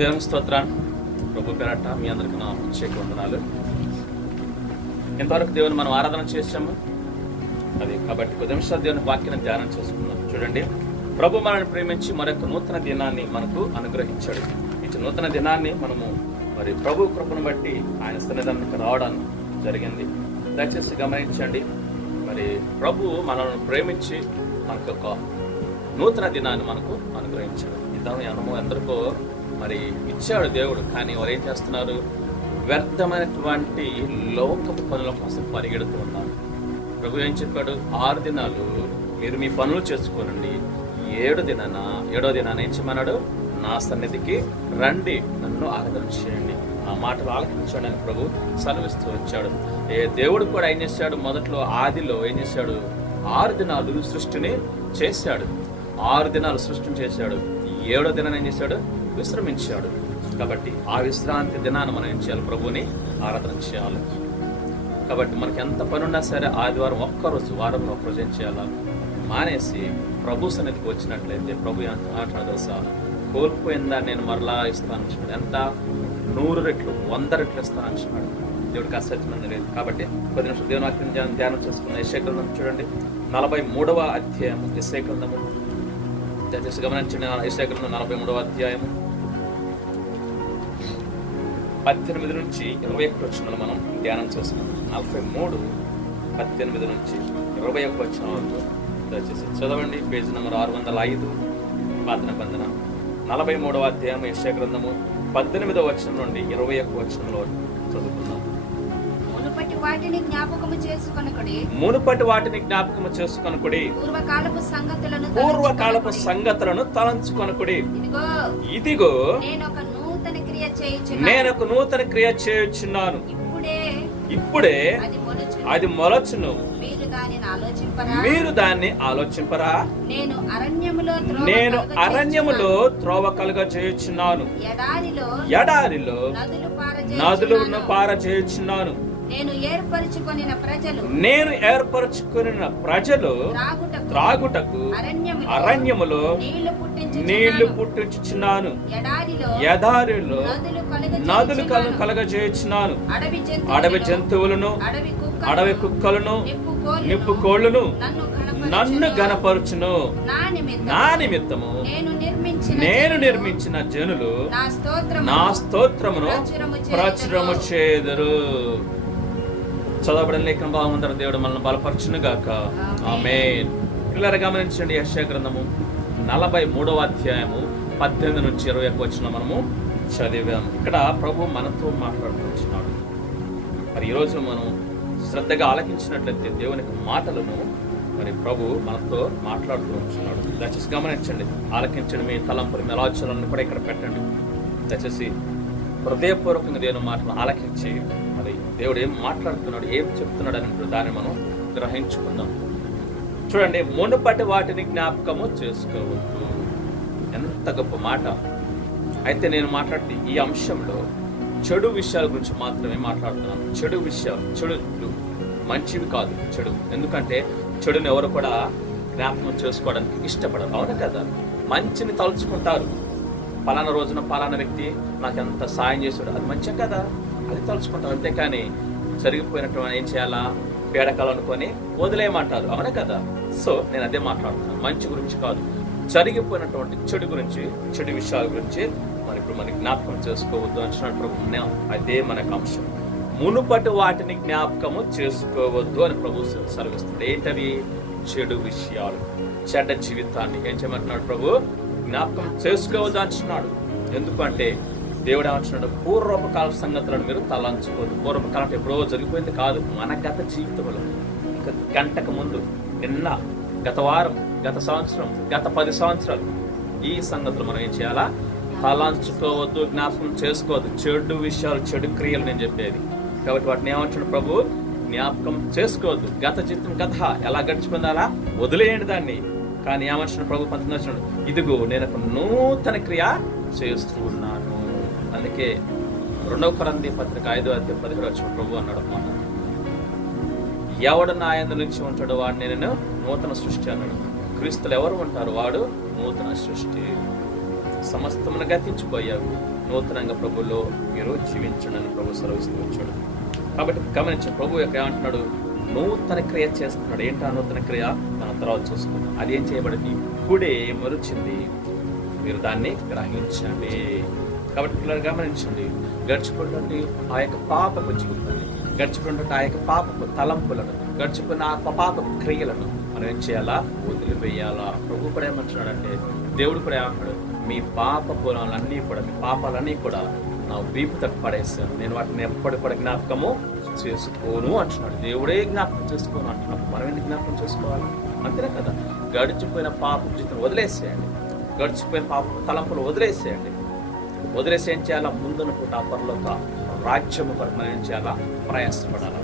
దేవుని స్తోత్రాన్ని ప్రభు పేరట మీ అందరికీ నా ప్రత్యేక వందనాలు. ఇంతవరకు దేవుని మనం ఆరాధన చేసాము అది కాబట్టి కొద్ది నిమిషాలు దేవుని వాక్యాన్ని ధ్యానం చేసుకున్నాం. చూడండి, ప్రభు మనల్ని ప్రేమించి మరొక నూతన దినాన్ని మనకు అనుగ్రహించాడు. ఈ నూతన దినాన్ని మనము మరి ప్రభు కృపను బట్టి ఆయన సన్నిధానానికి రావడం జరిగింది. దయచేసి గమనించండి, మరి ప్రభు మనల్ని ప్రేమించి మనకు ఒక నూతన దినాన్ని మనకు అనుగ్రహించాడు. ఇతను అనుభవం ఎందరికో మరి ఇచ్చాడు దేవుడు, కానీ వారు ఏం చేస్తున్నారు? వ్యర్థమైనటువంటి లోకపు పనుల కోసం పరిగెడుతూ ఉన్నారు. ప్రభు ఏం చెప్పాడు? 6 దినాలు మీరు మీ పనులు చేసుకోనండి, ఏడో దినాన ఏం చేయమన్నాడు? నా సన్నిధికి రండి, నన్ను ఆరాధన చేయండి, ఆ మాటలు ఆలకించండి అని ప్రభు సెలవిస్తూ వచ్చాడు. దేవుడు కూడా ఏం చేశాడు? మొదట్లో ఆదిలో ఏం చేశాడు? 6 దినాలు సృష్టిని చేశాడు. 6 దినాలు సృష్టిని చేశాడు. 7వ దినాన్ని ఏం చేశాడు? విశ్రమించాడు. కాబట్టి ఆ విశ్రాంతి దినాన్ని మనం ఏం చేయాలి? ప్రభుని ఆరాధన చేయాలి. కాబట్టి మనకి ఎంత పని ఉన్నా సరే ఆదివారం ఒక్కరోజు, వారంలో ఒక్కరోజు ఏం చేయాలా? మానేసి ప్రభు సన్నిధికి వచ్చినట్లయితే ప్రభు ఎంత మాట్లాడ తెలుసా? కోల్పోయిందా నేను మరలా ఇస్తాను అంటున్నాడు. ఎంత? 100 రెట్లు 100 రెట్లు ఇస్తాను అంటున్నాడు. దేవుడికి అసత్యమైన లేదు. కాబట్టి కొద్ది నిమిషం దేవుని వాక్యం ధ్యానం చేసుకున్న యెషయా గ్రంథం చూడండి, 43వ అధ్యాయము. యెషయా గ్రంథము దయచేసి గమనించండి. యెషయా గ్రంథం 43వ అధ్యాయము 18 నుంచి 21 వచనాలు మనం ధ్యానం చేసుకున్నాం. 43:18 నుంచి 21 వచనాల వరకు దయచేసి చదవండి. పేజీ నెంబర్ 605 పాత నిబంధన 43వ అధ్యాయం యెషయా గ్రంథము 18వ వచనం నుండి 21 వచనంలో చదువుకుందాం. మునుపటి వాటిని జ్ఞాపకము చేసుకొనుకుడి, పూర్వకాలపు సంగతులను తలంచుకొనుకుడి. ఇదిగో నేను ఒక నూతన క్రియ చేయుచున్నాను, ఇప్పుడే అది మొలచును, మీరు దాన్ని ఆలోచింపరా? నేను అరణ్యములో త్రోవ కలుగ చేయుచున్నాను, ఎడారిలో నదులను పారచేయుచున్నాను. నేను ఏర్పరచుకొనిన ప్రజలు త్రాగుటకు అరణ్యములో నీళ్లు పుట్టించుచున్నాను, ఎడారిలో నదులు కలగజేయుచున్నాను. అడవి జంతువులను, అడవి కుక్కలను, నిప్పు కోళ్లను నన్ను గణపరచును. నా నిమిత్తము నేను నిర్మించిన జనులు నా స్తోత్రమును ప్రచురము చేయుదురు. చదవబడిన లేఖన భాగమంతర దేవుడు మనల్ని బలపరచును గాక. ఆమేన్. పిల్లలు గమనించండి, యెషయా గ్రంథము 43వ అధ్యాయము 18 నుంచి 21 వచనం మనము చదివాము. ఇక్కడ ప్రభు మనతో మాట్లాడుతున్నాడు. మరి ఈరోజు మనం శ్రద్ధగా ఆలకించినట్లయితే దేవుని మాటలను మరి ప్రభు మనతో మాట్లాడుతూ ఉంటున్నాడు. దయచేసి గమనించండి, ఆలకించండి. మీ తలంపులు, మీ ఆలోచనలను కూడా ఇక్కడ పెట్టండి. దయచేసి హృదయపూర్వకంగా దేవుని మాటను ఆలకించి మరి దేవుడు ఏం మాట్లాడుతున్నాడు, ఏం చెప్తున్నాడు అని దాన్ని మనం గ్రహించుకుందాం. చూడండి, మునుపటి వాటిని జ్ఞాపకము చేసుకోవద్దు. ఎంత గొప్ప మాట. అయితే నేను మాట్లాడితే ఈ అంశంలో చెడు విషయాల గురించి మాత్రమే మాట్లాడుతున్నాను. చెడు విషయాలు, చెడు మంచివి కాదు, చెడు. ఎందుకంటే చెడుని ఎవరు కూడా జ్ఞాపకం చేసుకోవడానికి ఇష్టపడరు, అవును కదా? మంచిని తలుచుకుంటారు. పలానా రోజున పలానా వ్యక్తి నాకు ఎంత సాయం చేశాడు, అది మంచి కదా, అది తలుచుకుంటారు. అంతేకాని జరిగిపోయినటువంటి ఏం చేయాలా? పీడకలు అనుకొని వదిలేయమంటారు, అవునా కదా? సో నేను అదే మాట్లాడుతున్నాను, మంచి గురించి కాదు, జరిగిపోయినటువంటి చెడు గురించి, చెడు విషయాల గురించి మరి ఇప్పుడు మనకి జ్ఞాపకం చేసుకోవద్దు అంటున్నాడు ప్రభు. అదే మనకు అంశం. మునుపటి వాటిని జ్ఞాపకము చేసుకోవద్దు అని ప్రభు సెలవిస్తున్నాడు. ఏంటవి? చెడు విషయాలు, చెడ్డ జీవితాన్ని ఏం చేయమంటున్నాడు ప్రభు? జ్ఞాపకం చేసుకోవద్దు అంటున్నాడు. ఎందుకంటే దేవుడు ఏమంటున్నాడు? పూర్వకాల సంగతులను మీరు తలంచుకోవద్దు. పూర్వకాలం ఎప్పుడో జరిగిపోయింది కాదు, మన గత జీవితంలో ఇంకా గంటకు ముందు, నిన్న, గత వారం, గత సంవత్సరం, గత 10 సంవత్సరాలు ఈ సంగతులు మనం ఏం చేయాలా? తలంచుకోవద్దు, జ్ఞాపకం చేసుకోవద్దు. చెడు విషయాలు, చెడు క్రియలు నేను చెప్పేది. కాబట్టి వాటిని ఏమంటున్నాడు ప్రభు? జ్ఞాపకం చేసుకోవద్దు. గత జీవితం కథ ఎలా గడిచిపోయిందా వదిలేయండి దాన్ని. కానీ ఏమంటున్నాడు ప్రభు? 19 ఇదిగో నేను ఒక నూతన క్రియ చేస్తూ ఉన్నాను. అందుకే 2 కొరింథీ పత్రిక 5వ అధ్యాయం 17వ వచనం ప్రభు అన్నాడు అన్నమాట. ఎవడు నా యందు నుంచి ఉంటాడో వాడిని నేను నూతన సృష్టి అన్నాడు. క్రీస్తులు ఎవరు ఉంటారు? వాడు నూతన సృష్టి. సమస్తమును గతించిపోయావు, నూతనంగా ప్రభులో మీరు జీవించండి ప్రభు సెలవిస్తూ వచ్చాడు. కాబట్టి గమనించండి, ప్రభు యొక్క ఏమంటున్నాడు, నూతన క్రియ చేస్తున్నాడు. ఏంటా నూతన క్రియ? మనం తర్వాత చూసుకుందాం. అది ఏం చేయబడింది? ఇప్పుడే మరుచింది, మీరు దాన్ని గ్రహించండి. కాబట్టి పిల్లలు గమనించండి, గడిచిపోయినటువంటి ఆ యొక్క పాపపు జీవితాన్ని, గడిచిపోయినటువంటి ఆ యొక్క పాపపు తలంపులను, గడిచిపోయిన ఆ పాపపు క్రియలను మనం ఏం చేయాలా? వదిలివేయాలా. ప్రభు కూడా ఏమంటున్నాడంటే, దేవుడు కూడా ఏమంటున్నాడు, మీ పాపాలన్నీ కూడా, మీ పాపాలన్నీ కూడా నా వీపు తట్టు పడేస్తాను, నేను వాటిని ఎప్పటికి కూడా జ్ఞాపకము చేసుకోను అంటున్నాడు. దేవుడే జ్ఞాపకం చేసుకోను అంటున్నాడు. మనం ఎందుకు జ్ఞాపకం చేసుకోవాలి? అంతేనే కదా. గడిచిపోయిన పాప జీవితం వదిలేసేయండి, గడిచిపోయిన పాప తలంపులు వదిలేసేయండి. వదిలేసి ఏం చేయాలా? ముందున పూట పరలోక రాజ్యము కొరకు మనం ఏం చేయాలా? ప్రయాసపడాలి.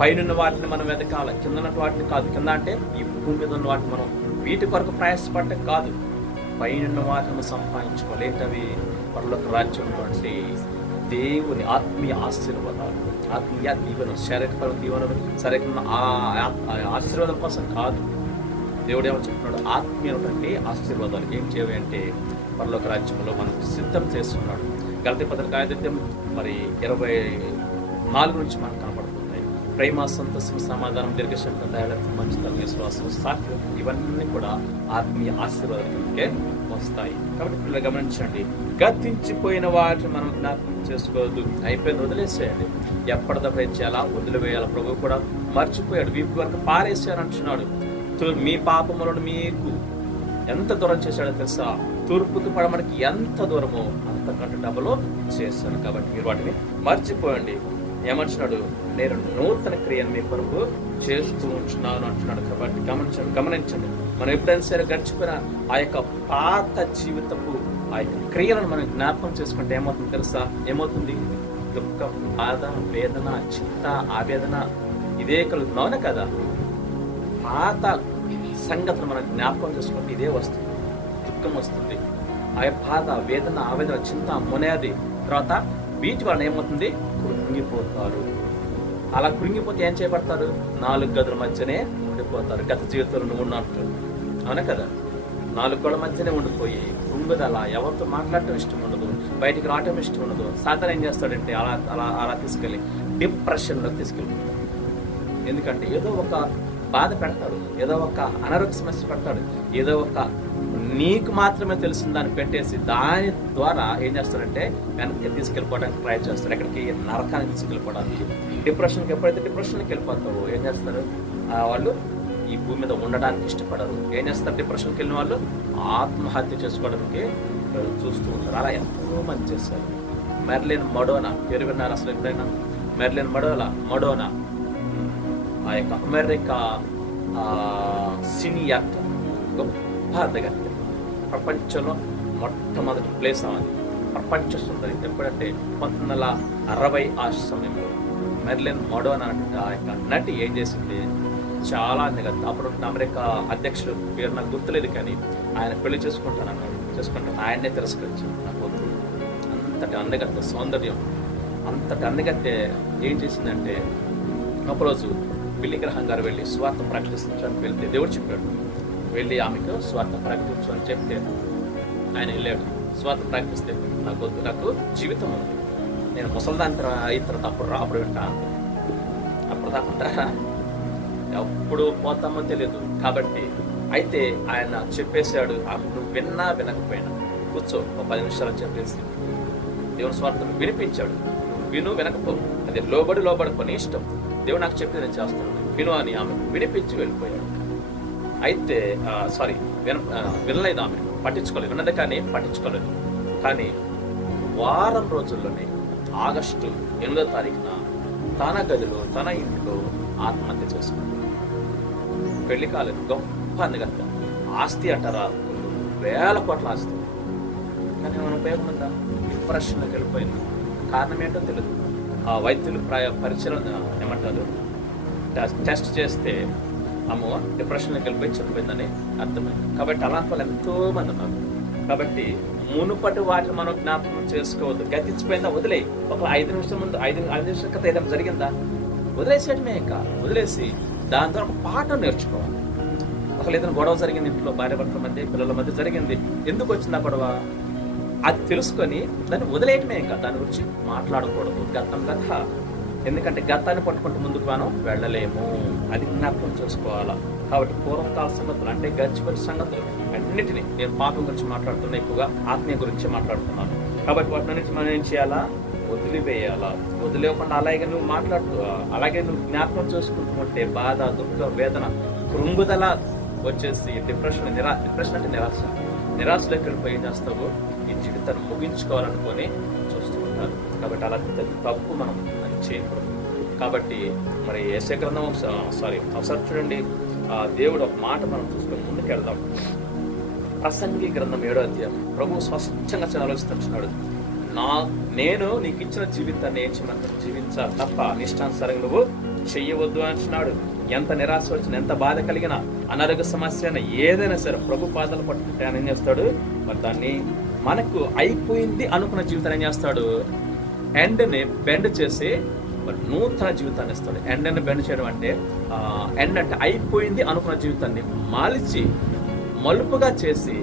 పైన వాటిని మనం వెతకాలి, కింద వాటిని కాదు. కింద అంటే ఈ భూమి మీద ఉన్న వాటిని మనం వీటి కొరకు ప్రయాసపడటం కాదు, పైన వాటిని సంపాదించుకోవాలి. ఏంటవి? పరలోక రాజ్యం అంటే దేవుని ఆత్మీయ ఆశీర్వాదాలు, ఆత్మీయ దీవెన, శారీరక దీవెనలు, శారీరక ఆశీర్వాదం కోసం కాదు. దేవుడు ఏమని చెప్తున్నాడు? ఆత్మీయటువంటి ఆశీర్వాదాలు ఏం చేయవి అంటే పరలోక రాజ్యంలో మనకు సిద్ధం చేస్తున్నాడు. గలతీ పత్రిక 5 మరి 24 నుంచి మనకు కనపడుతుంటాయి. ప్రేమ, సంతోషం, సమాధానం, దీర్ఘశాంతం, దయాళత్వం, మంచితనం, విశ్వాసం, సాత్వికం, ఇవన్నీ కూడా ఆత్మీయ ఆశీర్వాదాలకే వస్తాయి. కాబట్టి పిల్లలు గమనించండి, గతించిపోయిన వాటిని మనం జ్ఞాపకం చేసుకోవద్దు. అయిపోయింది, వదిలేసేయండి. ఎప్పటిదప్పుడు ఏం చేయాలా? వదిలివేయాలి. ప్రభు కూడా మర్చిపోయాడు, వీపు వరకు పారేసాను అంటున్నాడు. మీ పాపములను మీకు ఎంత దూరం చేశాడో తెలుసా? తూర్పుకి పడమడికి ఎంత దూరమో అంతకంటే డబలో చేశాను. కాబట్టి మీరు వాటిని మర్చిపోయండి. ఏమంటున్నాడు? నేను నూతన క్రియను మీ కొరకు చేస్తూ ఉంటున్నాను అంటున్నాడు. కాబట్టి గమనించండి, మనం ఎప్పుడైనా సరే గడిచిపోయిన ఆ యొక్క పాత జీవితపు ఆ యొక్క క్రియలను మనం జ్ఞాపకం చేసుకుంటే ఏమవుతుంది తెలుసా? ఏమవుతుంది? దుఃఖం, బాధ, వేదన, చింత, ఆవేదన ఇదే కలుగుతుంది. అవునా కదా? పాత సంగతులు మనం జ్ఞాపకం చేసుకుంటే ఇదే వస్తుంది, దుఃఖం వస్తుంది. ఆ బాధ, వేదన, ఆవేదన, చింత, మునేది తర్వాత వీటి వలన ఏమవుతుంది? కృంగిపోతారు. అలా కృంగిపోతే ఏం చేయబడతారు? 4 గదుల మధ్యనే ఉండిపోతారు. గత జీవితంలో ఉన్నట్టు. అవునా కదా? 4 గోడల మధ్యనే ఉండిపోయి కృంగుదల, ఎవరితో మాట్లాడటం ఇష్టం ఉండదు, బయటికి రావటం ఇష్టం ఉండదు. సాధారణ ఏం చేస్తాడంటే అలా తీసుకెళ్ళి డిప్రెషన్లో తీసుకెళ్ళిపోతాడు. ఎందుకంటే ఏదో ఒక బాధ పెడతాడు, ఏదో ఒక అనారోగ్య సమస్య పెడతాడు, ఏదో ఒక నీకు మాత్రమే తెలిసిన దాన్ని పెట్టేసి దాని ద్వారా ఏం చేస్తాడంటే వెనక్కి తీసుకెళ్ళిపోవడానికి ట్రై చేస్తాడు. ఎక్కడికి? నరకానికి తీసుకెళ్ళిపోవడానికి. డిప్రెషన్కి ఎప్పుడైతే డిప్రెషన్కి వెళ్ళిపోతావో ఏం చేస్తారు? వాళ్ళు ఈ భూమి మీద ఉండడానికి ఇష్టపడరు. ఏం చేస్తారు? డిప్రెషన్కి వెళ్ళిన వాళ్ళు ఆత్మహత్య చేసుకోవడానికి చూస్తూ ఉంటారు. అలా ఎంతో మంది చేశారు. మెర్లిన్ మడోనా పేరు విన్నారు అసలు ఎప్పుడైనా? మెర్లిన్ మడోనా ఆ యొక్క అమెరికా సినీ యాక్టర్, గొప్ప అందగత్తె. ప్రపంచంలో మొట్టమొదటి ప్లేస్ అవ్వాలి ప్రపంచ సుందరి. ఎప్పుడంటే 1960 ఆ సమయంలో మెర్లిన్ మడోనా ఆ యొక్క నటి ఏం చేసింది? చాలా అందగత్తె. అప్పుడు అమెరికా అధ్యక్షుడు పేరు నాకు గుర్తులేదు, కానీ ఆయన పెళ్లి చేసుకుంటాను ఆయన్నే తిరస్కరించాడు. నాకు వద్దు. అంతటి అందగత్తె, సౌందర్యం, అంతటి అందగత్తె ఏం చేసిందంటే ఒకరోజు బిల్లి గ్రహం గారు వెళ్ళి స్వార్థ ప్రకటించడానికి వెళ్తే దేవుడు చెప్పాడు, వెళ్ళి ఆమెకు స్వార్థ ప్రకటించు అని చెప్తే ఆయన వెళ్ళాడు. స్వార్థ ప్రకటిస్తే నాకు వద్దు, నాకు జీవితం ఉంది, నేను ముసలిదాని అయిన తర్వాత అప్పుడు వింటాను. అప్పుడు దాకా ఎప్పుడు పోతామో తెలియదు. కాబట్టి అయితే ఆయన చెప్పేశాడు, నువ్వు విన్నా వినకపోయినా కూర్చో 10 నిమిషాలు చెప్పేసి దేవుని స్వార్థను వినిపించాడు. విను వినకపో, అది లోబడుకొని ఇష్టం, దేవుడు నాకు చెప్తే నేను చేస్తాను, విను అని ఆమె వినిపించి వెళ్ళిపోయాడు. అయితే వినలేదు, ఆమె పట్టించుకోలేదు. విన్నది కానీ పట్టించుకోలేదు. కానీ వారం రోజుల్లోనే ఆగస్టు 8వ తారీఖున తన గదిలో తన ఇంట్లో ఆత్మహత్య చేసుకుంది. పెళ్లి కాలేదు, గొప్ప అందగత్త, ఆస్తి అంటారా 1000 కోట్ల ఆస్తి. కానీ మన ఉపయోగం ఉందా? డిప్రెషన్లోకి వెళ్ళిపోయింది. కారణం ఏంటో తెలియదు. ఆ వైద్యులు పరిచయం ఏమంటారు, టెస్ట్ చేస్తే అమ్మో డిప్రెషన్లోకి వెళ్ళిపోయి చనిపోయిందని అర్థమైంది. కాబట్టి అలాంటి వాళ్ళు ఎంతో మంది ఉన్నారు. కాబట్టి మునుపటి వాటిని మనం జ్ఞాపకం చేసుకోవద్దు. గతించిపోయిందా వదిలే. ఒక 5 నిమిషాల ముందు 5 నిమిషాల క్రితం ఏదైనా జరిగిందా వదిలేసేయడమే. ఇంకా వదిలేసి దాని ద్వారా ఒక పాఠం నేర్చుకోవాలి. ఒకళ్ళు ఏదైనా గొడవ జరిగింది ఇంట్లో, భార్య భర్తల మధ్య, పిల్లల మధ్య జరిగింది. ఎందుకు వచ్చింది ఆ గొడవ? అది తెలుసుకొని దాన్ని వదిలేయటమే, ఇంకా దాని గురించి మాట్లాడకూడదు. గతం గత, ఎందుకంటే గతాన్ని పట్టుకుంటూ ముందుకు మనం వెళ్ళలేము, అది జ్ఞాపకం చేసుకోవాలా. కాబట్టి పూర్వకాల సంగతులు అంటే గడిచిపోయిన సంగతులు అన్నిటినీ, నేను పాపం గురించి మాట్లాడుతున్నా, ఎక్కువగా ఆత్మీయ గురించి మాట్లాడుతున్నాను. కాబట్టి వాటిని మనం ఏం చేయాలా? వదిలివేయాలా. వదిలేకుండా అలాగే నువ్వు అలాగే నువ్వు జ్ఞాపకం చేసుకుంటుంటే బాధ, దుఃఖ, వేదన, కృంగుదల వచ్చేసి డిప్రెషన్ అంటే నిరాశలోకి వెళ్ళిపోయి ఏం చేస్తావు? ఈ జీవితాన్ని ముగించుకోవాలనుకొని చూస్తూ ఉంటారు. కాబట్టి అలా తప్పు మనం చేయకూడదు. కాబట్టి మరి యెషయా గ్రంథం ఒకసారి చూడండి, దేవుడు ఒక మాట మనం చూసుకొని ముందుకు వెళ్దాం. ప్రసంగి గ్రంథం 7వ అధ్యాయం ప్రభు స్పష్టంగా ఆలోచిస్తున్నాడు. నేను నీకు ఇచ్చిన జీవితాన్ని ఏం చేయమంటారు? జీవించాలి తప్ప నిష్టానుసారంగా నువ్వు చెయ్యవద్దు అంటున్నాడు. ఎంత నిరాశ వచ్చినా, ఎంత బాధ కలిగినా, అనారోగ్య సమస్య అయినా, ఏదైనా సరే ప్రభు పాదాలు పట్టుకుంటే ఆయన ఏం చేస్తాడు? మరి దాన్ని మనకు అయిపోయింది అనుకున్న జీవితాన్ని ఏం చేస్తాడు? ఎండ్ని బెండ్ చేసి మరి నూతన జీవితాన్ని ఇస్తాడు. ఎండ్ని బెండ్ చేయడం అంటే ఎండ్ అంటే అయిపోయింది అనుకున్న జీవితాన్ని మలుపుగా చేసి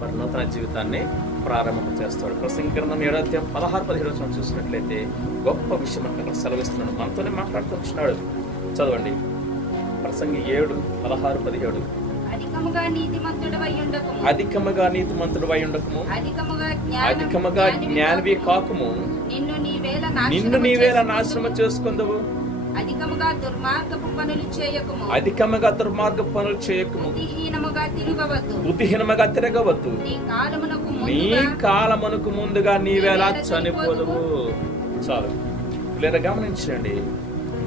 మరి నూతన జీవితాన్ని ప్రారంభం చేస్తాడు. ప్రసంగి గ్రంథం 7వ అధ్యాయం 16-17 చూసినట్లయితే గొప్ప విషయం అక్కడ సెలవిస్తున్నాడు, మనతోనే మాట్లాడుతున్నాడు. చదవండి, ప్రసంగి 7:16-17. అధికముగా నీతిమంతుడవై ఉండకము, అధికముగా జ్ఞానివి కాకుము, నిన్ను నీవేళ నాశనము చేసుకుందువు, అధికముగా దుర్మార్గపు పనులు చేయకము, బుద్ధిహీనముగా తిరగవద్దు, నీ కాలమునకు ముందుగా నీవేళ చనిపోదువు. చాలు, లేదా గమనించండి,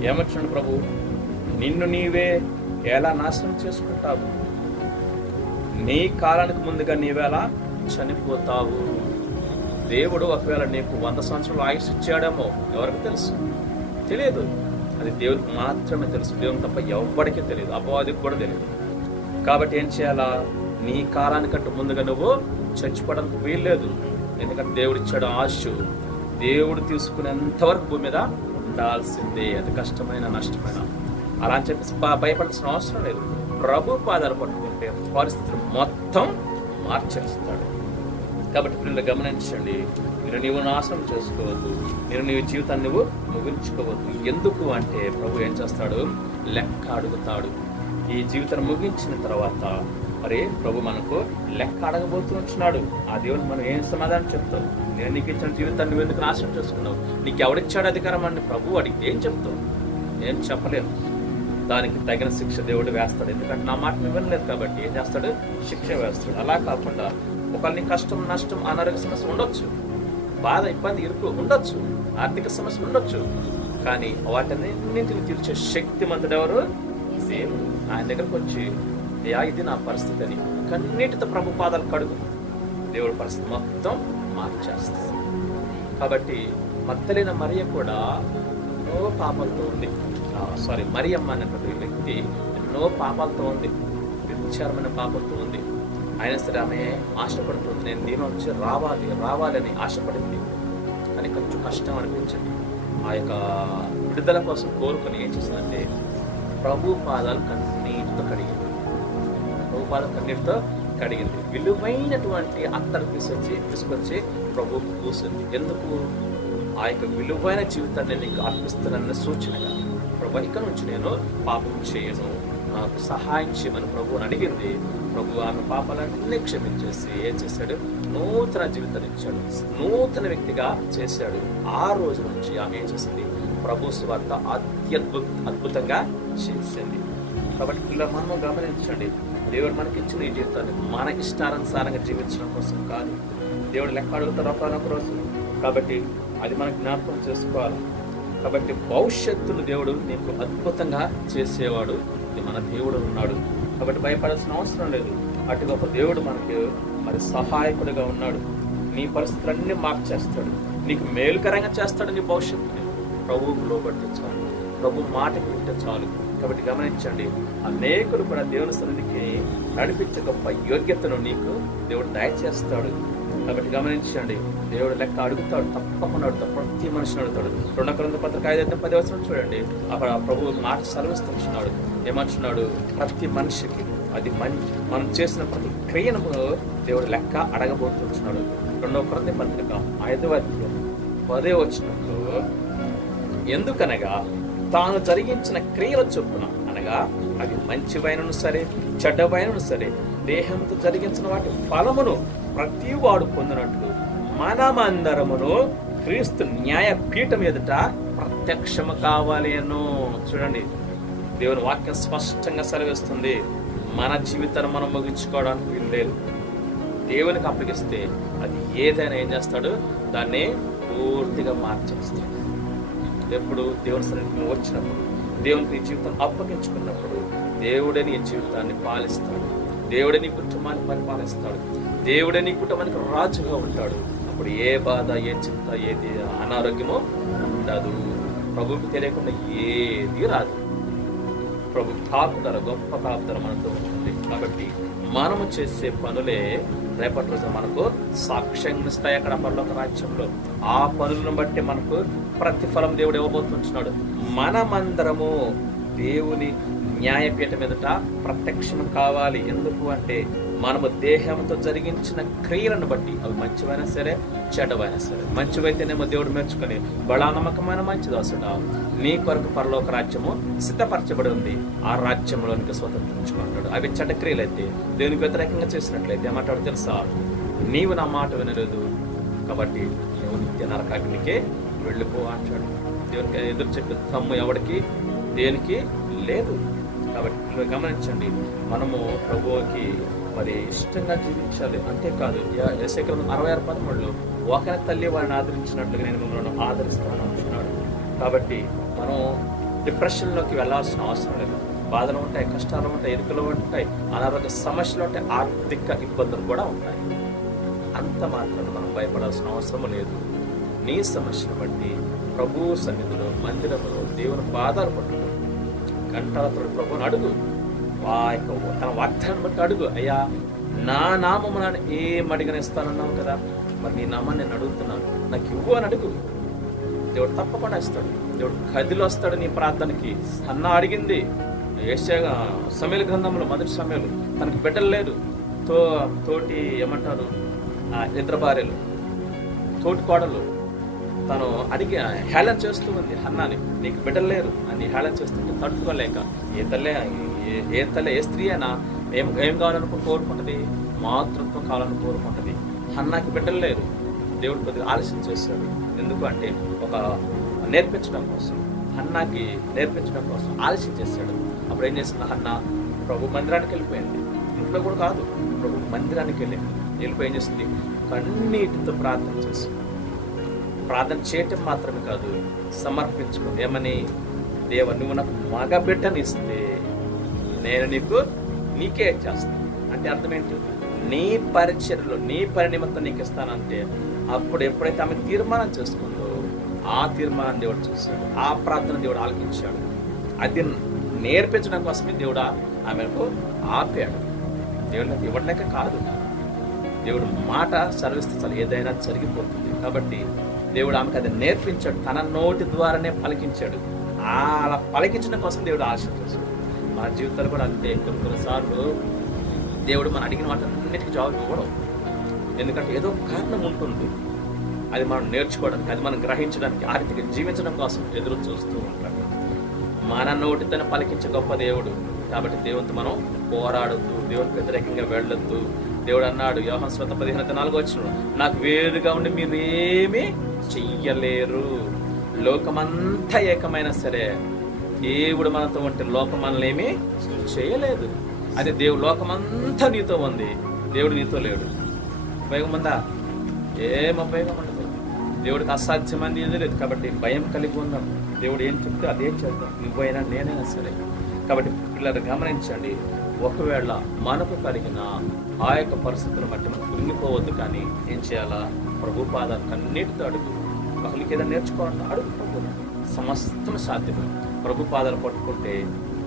ఏమొచ్చాడు ప్రభు? నిన్ను నీవే ఎలా నాశనం చేసుకుంటావు, నీ కాలానికి ముందుగా నీవేలా చనిపోతావు. దేవుడు ఒకవేళ నీకు 100 సంవత్సరాలు ఆయుష్ ఇచ్చాడేమో, ఎవరికి తెలుసు? తెలియదు. అది దేవుడికి మాత్రమే తెలుసు. దేవుని తప్ప ఎవ్వడికి తెలియదు, అపవాదికి కూడా తెలియదు. కాబట్టి ఏం చేయాలా? నీ కాలానికంటే ముందుగా నువ్వు చచ్చిపోవడానికి వీల్లేదు. ఎందుకంటే దేవుడు ఇచ్చాడు ఆశ. దేవుడు తీసుకునేంత వరకు భూమి మీద ఉండాల్సిందే, అది కష్టమైన నష్టమైన. అలా అని చెప్పేసి భయపడాల్సిన అవసరం లేదు. ప్రభు పాదాలు పట్టుకుంటే పరిస్థితులు మొత్తం మార్చేస్తాడు. కాబట్టి పిల్లలు గమనించండి, నీవు నాశనం చేసుకోవద్దు, నీ జీవితాన్ని నువ్వు ముగించుకోవద్దు. ఎందుకు అంటే ప్రభు ఏం చేస్తాడు? లెక్క అడుగుతాడు. ఈ జీవితాన్ని ముగించిన తర్వాత మరి ప్రభు మనకు లెక్క అడగబోతున్నాడు. ఆ దేవుని మనం ఏం సమాధానం చెప్తావు? నేను నీకు ఇచ్చిన జీవితాన్ని నువ్వు ఎందుకు నాశనం చేసుకున్నావు? నీకు ఎవడిచ్చాడు అధికారం అని ప్రభు అడిగితే ఏం చెప్తావు? నేను చెప్పలేను. దానికి తగిన శిక్ష దేవుడు వేస్తాడు. ఎందుకంటే నా మాట వినలేదు కాబట్టి ఏం చేస్తాడు? శిక్ష వేస్తాడు. అలా కాకుండా ఒకళ్ళని కష్టం, నష్టం, అనారోగ్య సమస్య ఉండొచ్చు, బాధ, ఇబ్బంది, ఇరుకు ఉండొచ్చు, ఆర్థిక సమస్య ఉండొచ్చు, కానీ వాటన్నింటిని తీర్చే శక్తిమంతుడు ఎవరు? దేవుడు. ఆయన దగ్గరకు వచ్చి ఇది నా పరిస్థితి అని కన్నీటితో ప్రభు పాదాలు కడుగు, దేవుడు పరిస్థితి మొత్తం మార్చేస్తాడు. కాబట్టి మగ్దలేన మరియ కూడా ఎన్నో పాపాలతో ఉంది. మరియమ్మ అనేటువంటి వ్యక్తి ఎన్నో పాపాలతో ఉంది, వ్యభిచారమైన పాపంతో ఉంది. అయినా సరే ఆమె ఆశపడుతుంది, నేను దీని నుంచి రావాలని ఆశపడింది. కానీ కొంచెం కష్టం అనిపించింది. ఆ యొక్క విడుదల కోసం కోరుకొని ఏం చేసిందంటే ప్రభు పాదాలు కన్నీటితో కడిగింది. విలువైనటువంటి అత్తరు తీసుకొచ్చి ప్రభు కూసింది. ఎందుకు? ఆ యొక్క విలువైన జీవితాన్ని నీకు అర్పిస్తానన్న సూచనగా. ప్రభు ఇక నుంచి నేను పాపం చేయను, నాకు సహాయం చేయమని ప్రభువుని అడిగింది. ప్రభు ఆమె పాపాలన్నీ క్షమించేసి ఏం చేశాడు? నూతన జీవితాన్ని ఇచ్చాడు, నూతన వ్యక్తిగా చేశాడు. ఆ రోజు నుంచి ఆమె ఏం చేసింది? ప్రభు సువార్త అద్భుతంగా చేసింది. కాబట్టి ఇలా మనం గమనించండి, దేవుడు మనకి ఇచ్చిన ఈ జీవితాన్ని మన ఇష్టానుసారంగా జీవించడం కోసం కాదు. దేవుడు లెక్క అడుగుతారు ఒకనొక రోజు. కాబట్టి అది మనం జ్ఞాపకం చేసుకోవాలి. కాబట్టి భవిష్యత్తును దేవుడు నీకు అద్భుతంగా చేసేవాడు మన దేవుడు ఉన్నాడు. కాబట్టి భయపడాల్సిన అవసరం లేదు. అటు గొప్ప దేవుడు మనకి మరి సహాయకుడిగా ఉన్నాడు. నీ పరిస్థితులన్నీ మార్చేస్తాడు, నీకు మేలుకరంగా చేస్తాడు. నీ భవిష్యత్తుని ప్రభువుకు లోబడితే చాలు, ప్రభు మాటకి వింటే చాలు. కాబట్టి గమనించండి, అనేకులు కూడా దేవుని సన్నిధికి నడిపించే గొప్ప యోగ్యతను నీకు దేవుడు దయచేస్తాడు. కాబట్టి గమనించండి, దేవుడు లెక్క అడుగుతాడు, తప్పకుండా అడుగుతాడు, ప్రతి మనిషిని అడుగుతాడు. 2 కొరింథీ పత్రిక 5:10 చూడండి, అక్కడ ప్రభు మాట సెలవిస్తున్నాడు. ఏమంటున్నాడు? ప్రతి మనిషికి అది మనం చేసిన ప్రతి క్రియను దేవుడు లెక్క అడగబోతున్నాడు. రెండవ కొరింథీ పత్రిక 5వ అధ్యాయం 10వ వచనంలో, ఎందుకనగా తాను జరిగించిన క్రియల చొప్పున, అనగా అవి మంచివైనను సరే చెడ్డవైనను సరే, దేహంతో జరిగించిన వాటి ఫలమును ప్రతి వాడు పొందినట్లు మనమందరమును క్రీస్తు న్యాయ పీఠం ఎదుట ప్రత్యక్షము కావాలి అను. చూడండి, దేవుని వాక్యం స్పష్టంగా సెలవిస్తుంది. మన జీవితాన్ని మనం ముగించుకోవడానికి వీలు లేదు. దేవునికి అప్పగిస్తే అది ఏదైనా ఏం చేస్తాడు, దాన్ని పూర్తిగా మార్చేస్తాడు. ఎప్పుడు దేవుని సన్నిధికి వచ్చినప్పుడు, దేవునికి నీ జీవితాన్ని అప్పగించుకున్నప్పుడు, దేవుడే నీ జీవితాన్ని పాలిస్తాడు, దేవుడే నీ కుటుంబాన్ని పరిపాలిస్తాడు, దేవుడే నీ కుటుంబానికి రాజుగా ఉంటాడు. అప్పుడు ఏ బాధ, ఏ చింత, ఏది అనారోగ్యమో ఉండదు. ప్రభువుకి తెలియకుండా ఏది రాదు. ప్రభు కాపుదల, గొప్ప కాపుదల మనతో ఉంటుంది. కాబట్టి మనము చేసే పనులే రేపటి రోజు మనకు సాక్ష్యంగా ఇస్తాయి అక్కడ పరలోక రాజ్యంలో. ఆ పనులను బట్టి మనకు ప్రతిఫలం దేవుడు ఇవ్వబోతుంటున్నాడు. మనమందరము దేవుని న్యాయపీఠం ఎదుట ప్రత్యక్షం కావాలి. ఎందుకు అంటే మనము దేహంతో జరిగించిన క్రియలను బట్టి, అవి మంచివైనా సరే చెడ్డవైనా సరే, మంచివైతేనేమో దేవుడు మెచ్చుకొని, బడా నమ్మకమైన మంచి దాసుడా, నీ కొరకు పరలోక రాజ్యము సిద్ధపరచబడి ఉంది, ఆ రాజ్యంలోనికి స్వతంత్రించుకుంటాడు. అవి చెడ్డ క్రియలైతే, దేవునికి వ్యతిరేకంగా చేసినట్లయితే ఏమంటాడు తెలుసా, నీవు నా మాట వినలేదు కాబట్టి నువ్వు నిత్య నరకాగ్నికే వెళ్ళిపో అంటాడు. దేవునికి ఎదురు చెప్పే తమ్ము ఎవరికి దేనికి లేదు. కాబట్టి గమనించండి, మనము ప్రభువుకి మరి ఇష్టంగా జీవించాలి. అంతేకాదు, యేసయ్య గ్రంథం 66:13 ఒకరి తల్లి వారిని ఆదరించినట్లుగా నేను మిమ్మల్ని ఆదరిస్తాను అంటున్నాడు. కాబట్టి మనం డిప్రెషన్లోకి వెళ్ళాల్సిన అవసరం లేదు. బాధలు ఉంటాయి, కష్టాలు ఉంటాయి, ఎరుకలు ఉంటాయి, అనారోగ్య సమస్యలు ఉంటాయి, ఆర్థిక ఇబ్బందులు కూడా ఉంటాయి. అంత మాత్రం మనం భయపడాల్సిన అవసరం లేదు. నీ సమస్యను బట్టి ప్రభు సన్నిధిలో, మందిరంలో దేవుని పాదాలు పట్టుకో, గంటలతో ప్రభుని అడుగు, తన వాగ్దానం బట్టి అడుగు. అయ్యా, నా నామమున ఏం అడిగనిస్తానన్నావు కదా, మరి నీ నామాన్ని నేను అడుగుతున్నాను, నాకు ఇవ్వు అని అడుగు. దేవుడు తప్పకుండా ఇస్తాడు. దేవుడు కదిలో వస్తాడు నీ ప్రార్థనకి. అన్న అడిగింది సమయలు గ్రంథంలో, మొదటి సమయాలు, తనకి బిడ్డలు లేదు, తోటి ఏమంటారు ఇద్దరు భార్యలు, తోటి కోడలు, తను అడిగి హేళన చేస్తూ ఉంది హన్నాని, నీకు బిడ్డలు లేరు అని హేళన చేస్తుంటే తట్టుకోలేక, ఏ స్త్రీ అయినా ఏం కావాలని కోరుకుంటుంది, మాతృత్వం కావాలని కోరుకుంటుంది. హన్నాకి బిడ్డలు లేరు. దేవుడు కొద్దిగా ఆలస్యం చేశాడు. ఎందుకు అంటే ఒక నేర్పించడం కోసం, హన్నాకి నేర్పించడం కోసం ఆలస్యం చేశాడు. అప్పుడు ఏం చేసింది హన్నా, ప్రభు మందిరానికి వెళ్ళిపోయింది. ఇంట్లో కూడా కాదు, ప్రభు మందిరానికి వెళ్ళిపోయి ఏం చేసింది, కన్నీటితో ప్రార్థన చేసింది. ప్రార్థన చేయటం మాత్రమే కాదు, సమర్పించుకుంది. ఏమని, దేవ నువ్వు నాకు మగ బిడ్డనిస్తే నేను నీకే చేస్తాను. అంటే అర్థం ఏంటి, నీ పరిచర్యలో, నీ పని నిమిత్తం నీకు ఇస్తానంటే, అప్పుడు ఎప్పుడైతే ఆమె తీర్మానం చేసుకుందో, ఆ తీర్మానం దేవుడు చూశాడు, ఆ ప్రార్థన దేవుడు ఆలకించాడు. అది నేర్పించడం కోసమే దేవుడు ఆమెకు ఆపాడు. దేవుడికి ఇవ్వలేక కాదు, దేవుడు మాట సర్విస్తే చాలు ఏదైనా జరిగిపోతుంది. కాబట్టి దేవుడు ఆమెకు అది నేర్పించాడు, తన నోటి ద్వారానే పలికించాడు. అలా పలికించడం కోసం దేవుడు ఆలస్యం చేశాడు. మన జీవితాలు కూడా అంతే. కొన్నిసార్లు దేవుడు మనం అడిగిన వాటన్నిటికీ జవాబు ఇవ్వడం. ఎందుకంటే ఏదో కారణం ఉంటుంది, అది మనం నేర్చుకోవడానికి, అది మనం గ్రహించడానికి, ఆ రీతిగా జీవించడం కోసం ఎదురు చూస్తూ ఉంటాడు. మన నోటితోనే పలికించే గొప్ప దేవుడు. కాబట్టి దేవునితో మనం పోరాడొద్దు, దేవునికి వ్యతిరేకంగా వెళ్ళొద్దు. దేవుడు అన్నాడు యోహాను సువార్త 15:4 నాకు వేరుగా ఉండి మీరేమీ చెయ్యలేరు. లోకమంతా ఏకమైనా సరే దేవుడు మనతో ఉంటే లోకం మనల్ని ఏమీ చేయలేదు. అదే దేవుడు లోకమంతా నీతో ఉంది, దేవుడు నీతో లేడు. ఉపయోగం ఉందా? ఏం ఉపయోగం ఉండదు. దేవుడికి అసాధ్యమైనది ఏది లేదు. కాబట్టి భయం కలిగి ఉందాం. దేవుడు ఏం చెప్తే అదే చేద్దాం, నువ్వైనా నేనైనా సరే. కాబట్టి పిల్లలు గమనించండి, ఒకవేళ మనకు కలిగిన ఆ యొక్క పరిస్థితులను బట్టి మనం కృంగిపోవద్దు. కానీ ఏం చేయాలా? ప్రభు పాదాలు కన్నీటితో అడుగు. ఒకరికి ఏదైనా నేర్చుకోవాలన్నా అడుగు, ప్రభు సమస్తం సాధ్యమే. ప్రభు పాదాలు పట్టుకుంటే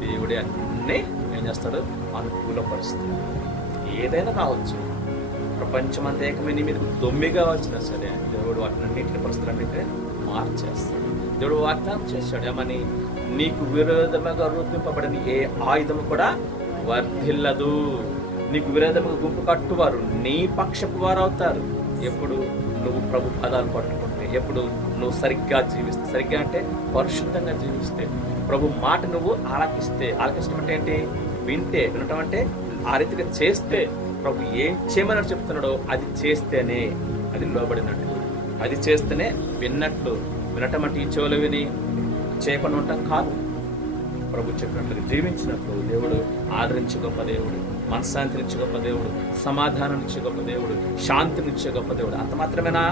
దేవుడే అన్నీ ఏం చేస్తాడు? అనుకూలపరుస్తాడు. ఏదైనా రావచ్చు, ప్రపంచమంతా ఏకమైన మీద దొమ్మిగా వచ్చినా సరే దేవుడు వాటినన్నింటిని పరిస్థితులన్నింటినీ మార్చేస్తాడు. దేవుడు వాగ్దానం చేశాడు ఏమని? నీకు విరోధముగా రూపింపబడిన ఏ ఆయుధము కూడా వర్ధిల్లదు. నీకు విరోధముగా గుంపు కట్టువారు నీ పక్షపు వారు అవుతారు. ఎప్పుడు నువ్వు ప్రభు పదాలు పట్టుకుంటే, ఎప్పుడు నువ్వు సరిగ్గా జీవిస్తే, సరిగ్గా అంటే పరిశుద్ధంగా జీవిస్తే, ప్రభు మాట నువ్వు ఆలకిష్టం అంటే ఏంటి? వినటం అంటే ఆ రీతిగా చేస్తే, ప్రభు ఏం చేయమని చెప్తున్నాడో అది చేస్తేనే అది లోబడినట్లు, అది చేస్తేనే విన్నట్లు. వినటం అంటే ఈ చెవులు విని చేయకుండా ఉండటం కాదు. ప్రభు చెప్పినట్లుగా జీవించినట్లు దేవుడు ఆదరించే గొప్ప దేవుడు, మనశ్శాంతినిచ్చే గొప్ప దేవుడు, సమాధానాన్నిచ్చే గొప్ప దేవుడు, శాంతినిచ్చే గొప్ప దేవుడు. అంత మాత్రమేనా?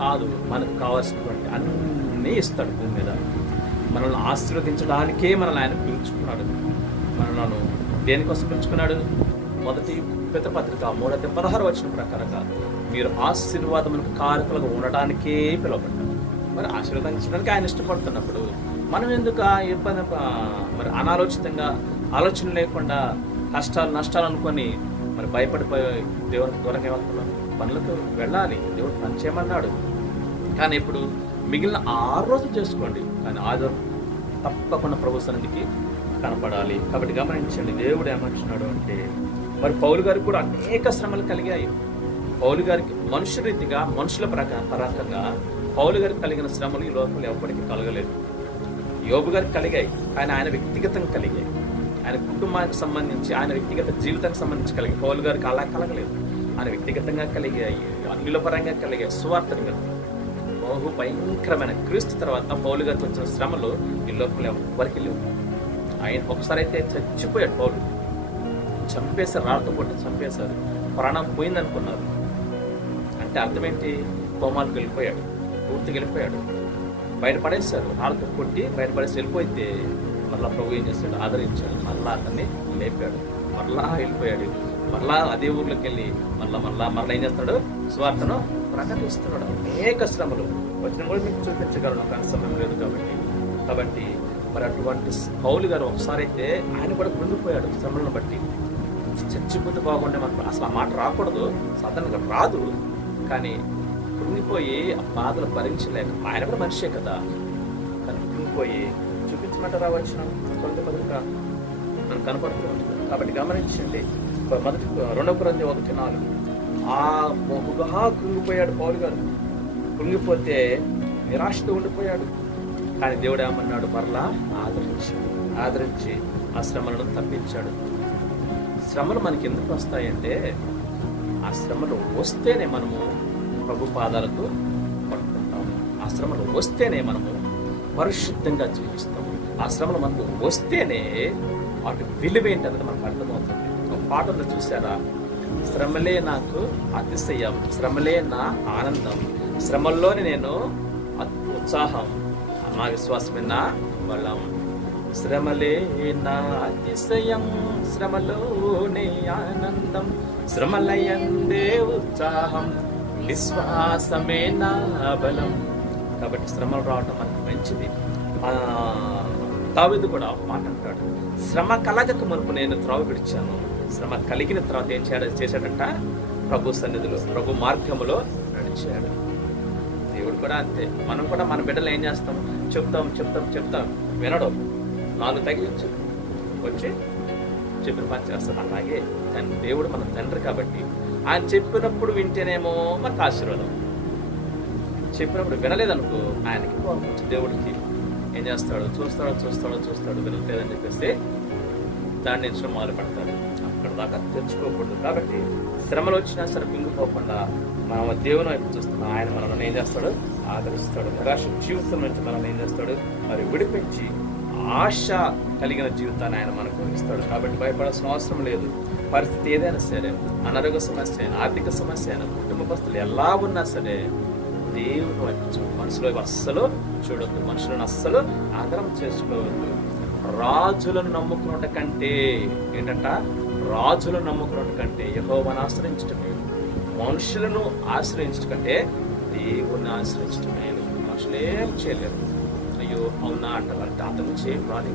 కాదు, మనకు కావాల్సినటువంటి అన్నీ ఇస్తాడు భూమి మీద. మనల్ని ఆశీర్వదించడానికే మనల్ని ఆయన పిలుచుకున్నాడు. మనల్ని దేనికోసం పిలుచుకున్నాడు? మొదటి పితపత్రిక 3:16 ప్రకారంగా మీరు ఆశీర్వాదములకు కారకులుగా ఉండడానికే పిలువబడ్డారు. మరి ఆశీర్వదించడానికి ఆయన ఇష్టపడుతున్నప్పుడు మనం ఎందుకు ఆ ఇబ్బంది, మరి అనాలోచితంగా, ఆలోచన లేకుండా కష్టాలు నష్టాలు అనుకొని మరి భయపడిపోయి దేవునికి దూరంగా వెళ్తున్నాం? పనులకు వెళ్ళాలి, దేవుడు పని చేయమన్నాడు. కానీ ఇప్పుడు మిగిలిన 6 రోజులు చేసుకోండి, కానీ ఆదివారం తప్పకుండా ప్రభు సన్నిధికి కనపడాలి. కాబట్టి గమనించండి, దేవుడు ఏమంటున్నాడు అంటే, మరి పౌలు గారికి కూడా అనేక శ్రమలు కలిగాయి. పౌలు గారికి మనుష్య రీతిగా, మనుషుల పరంగా పౌలు గారికి కలిగిన శ్రమలు ఈ లోకంలో ఎప్పటికీ కలగలేదు. యోబు గారికి కలిగాయి, కానీ ఆయన వ్యక్తిగతంగా కలిగాయి. ఆయన కుటుంబానికి సంబంధించి, ఆయన వ్యక్తిగత జీవితానికి సంబంధించి కలిగాయి. పౌలు గారికి అలా కలగలేదు. ఆయన వ్యక్తిగతంగా కలిగాయి, అన్యుల పరంగా కలిగాయి, సువార్తగా. బహు భయంకరమైన క్రీస్తు తర్వాత పౌలు గారికి వచ్చిన శ్రమలు ఈ లోకంలో ఎవరికి లేవు. ఆయన ఒకసారి అయితే చచ్చిపోయాడు. పౌలు చంపేశారు, రాళ్ళతో కొట్టి చంపేశారు. ప్రాణం పోయిందనుకున్నారు. అంటే అర్థం ఏంటి? కోమాలకు వెళ్ళిపోయాడు, పూర్తిగా వెళ్ళిపోయాడు. బయటపడేశారు, రాళ్ళతో కొట్టి బయటపడేసి వెళ్ళిపోతే మరలా ప్రభు ఏం చేశాడు? ఆదరించాడు, మరలా అతన్ని లేపాడు, మరలా వెళ్ళిపోయాడు. మరలా అదే ఊర్లోకి వెళ్ళి మరలా ఏం చేస్తున్నాడు? స్వార్థను ప్రకటిస్తున్నాడు. అనేక శ్రమలు వచ్చిన కూడా మీకు చూపించగలడు, కానీ సమయం లేదు కాబట్టి మరి అటువంటి పౌలు గారు ఒకసారి అయితే ఆయన కూడా కృంగిపోయాడు శ్రమలను బట్టి. చచ్చిపోతే బాగుండే, మనకు అసలు ఆ మాట రాకూడదు, సాధారణంగా రాదు. కానీ కృంగిపోయి ఆ బాధలు భరించలేక, ఆయన కూడా మనిషే కదా, కానీ కృంగిపోయి చూపించమంటారా వచ్చిన కొంత పదులుగా మనకు కనపడుతూ ఉంటుంది. కాబట్టి గమనించండి, 2 కొరింథీ 1:4 ఆ బహుగా కృంగిపోయాడు పౌలు గారు. కృంగిపోతే నిరాశతో ఉండిపోయాడు. కానీ దేవుడు ఏమన్నాడు? మరలా ఆదరించి ఆ శ్రమలను తప్పించాడు. శ్రమలు మనకి ఎందుకు వస్తాయంటే, ఆ శ్రమలు వస్తేనే మనము ప్రభు పాదాలకు పట్టుకుంటాము. ఆ శ్రమలు వస్తేనే మనము పరిశుద్ధంగా జీవిస్తాము. ఆ శ్రమలు మనకు వస్తేనే వాటి విలువేంటన్నది మనకు అర్థమవుతుంది. ఒక పాటలో చూసారా? శ్రమలే నాకు అతిశయం, శ్రమలే నా ఆనందం, శ్రమల్లోని నేను ఉత్సాహం, నా విశ్వాసమే నా బలం. శ్రమలే నా అతిశయం, శ్రమలోనే ఆనందం, శ్రమలయందే ఉత్సాహం, విశ్వాసమే నా బలం. కాబట్టి శ్రమలు రావటం మనకు మంచిది. దావీదు కూడా మాట అంటాడు, శ్రమ కలగక మునుపు నేను త్రోవ విడిచాను. శ్రమ కలిగిన తర్వాత ఏం చేశాడంట? ప్రభు సన్నిధిలో, ప్రభు మార్గములో నడిచాడు. దేవుడు కూడా అంతే. మనం కూడా మన బిడ్డలు ఏం చేస్తాం? చెప్తాం వినడు, 4 తగిలించు వచ్చి చెప్పిన పని చేస్తాడు. అలాగే దేవుడు మన తండ్రి కాబట్టి ఆయన చెప్పినప్పుడు వింటేనేమో మనకు ఆశీర్వాదం, చెప్పినప్పుడు వినలేదనుకో ఆయనకి కోపం. దేవుడికి ఏం చేస్తాడు? చూస్తాడు వినలేదని చెప్పేసి దాన్ని నుంచి మొదలు పెడతాడు. అక్కడ దాకా తెచ్చుకోకూడదు. కాబట్టి శ్రమలు వచ్చినా సరే పింగిపోకుండా మనం దేవుని వైపు చూస్తున్నాం. ఆయన మనల్ని ఏం చేస్తాడు? ఆదరిస్తాడు. నిరాశ జీవితం నుంచి మనల్ని ఏం చేస్తాడు? మరి విడిపించి ఆశ కలిగిన జీవితాన్ని ఆయన మనకు ఇస్తాడు. కాబట్టి భయపడాల్సిన అవసరం లేదు. పరిస్థితి ఏదైనా సరే, అనారోగ్య సమస్య అయినా, ఆర్థిక సమస్య అయినా, కుటుంబ పరిస్థితులు ఎలా ఉన్నా సరే దేవుని వైపు చూడు. మనుషుల వైపు అస్సలు చూడొద్దు, మనుషులను అస్సలు ఆదరం చేసుకోవద్దు. రాజులను నమ్ముకున్నట కంటే ఏంటంట? రాజులను నమ్ముకున్నట కంటే యెహోవాను ఆశ్రయించటం మేలు. మనుషులను ఆశ్రయించటం కంటే దేవుణ్ణి ఆశ్రయించటం మేలు. మనుషులు ఏం చేయలేరు. అయ్యో అవునా అంటారు, అతను చేయం రాదు.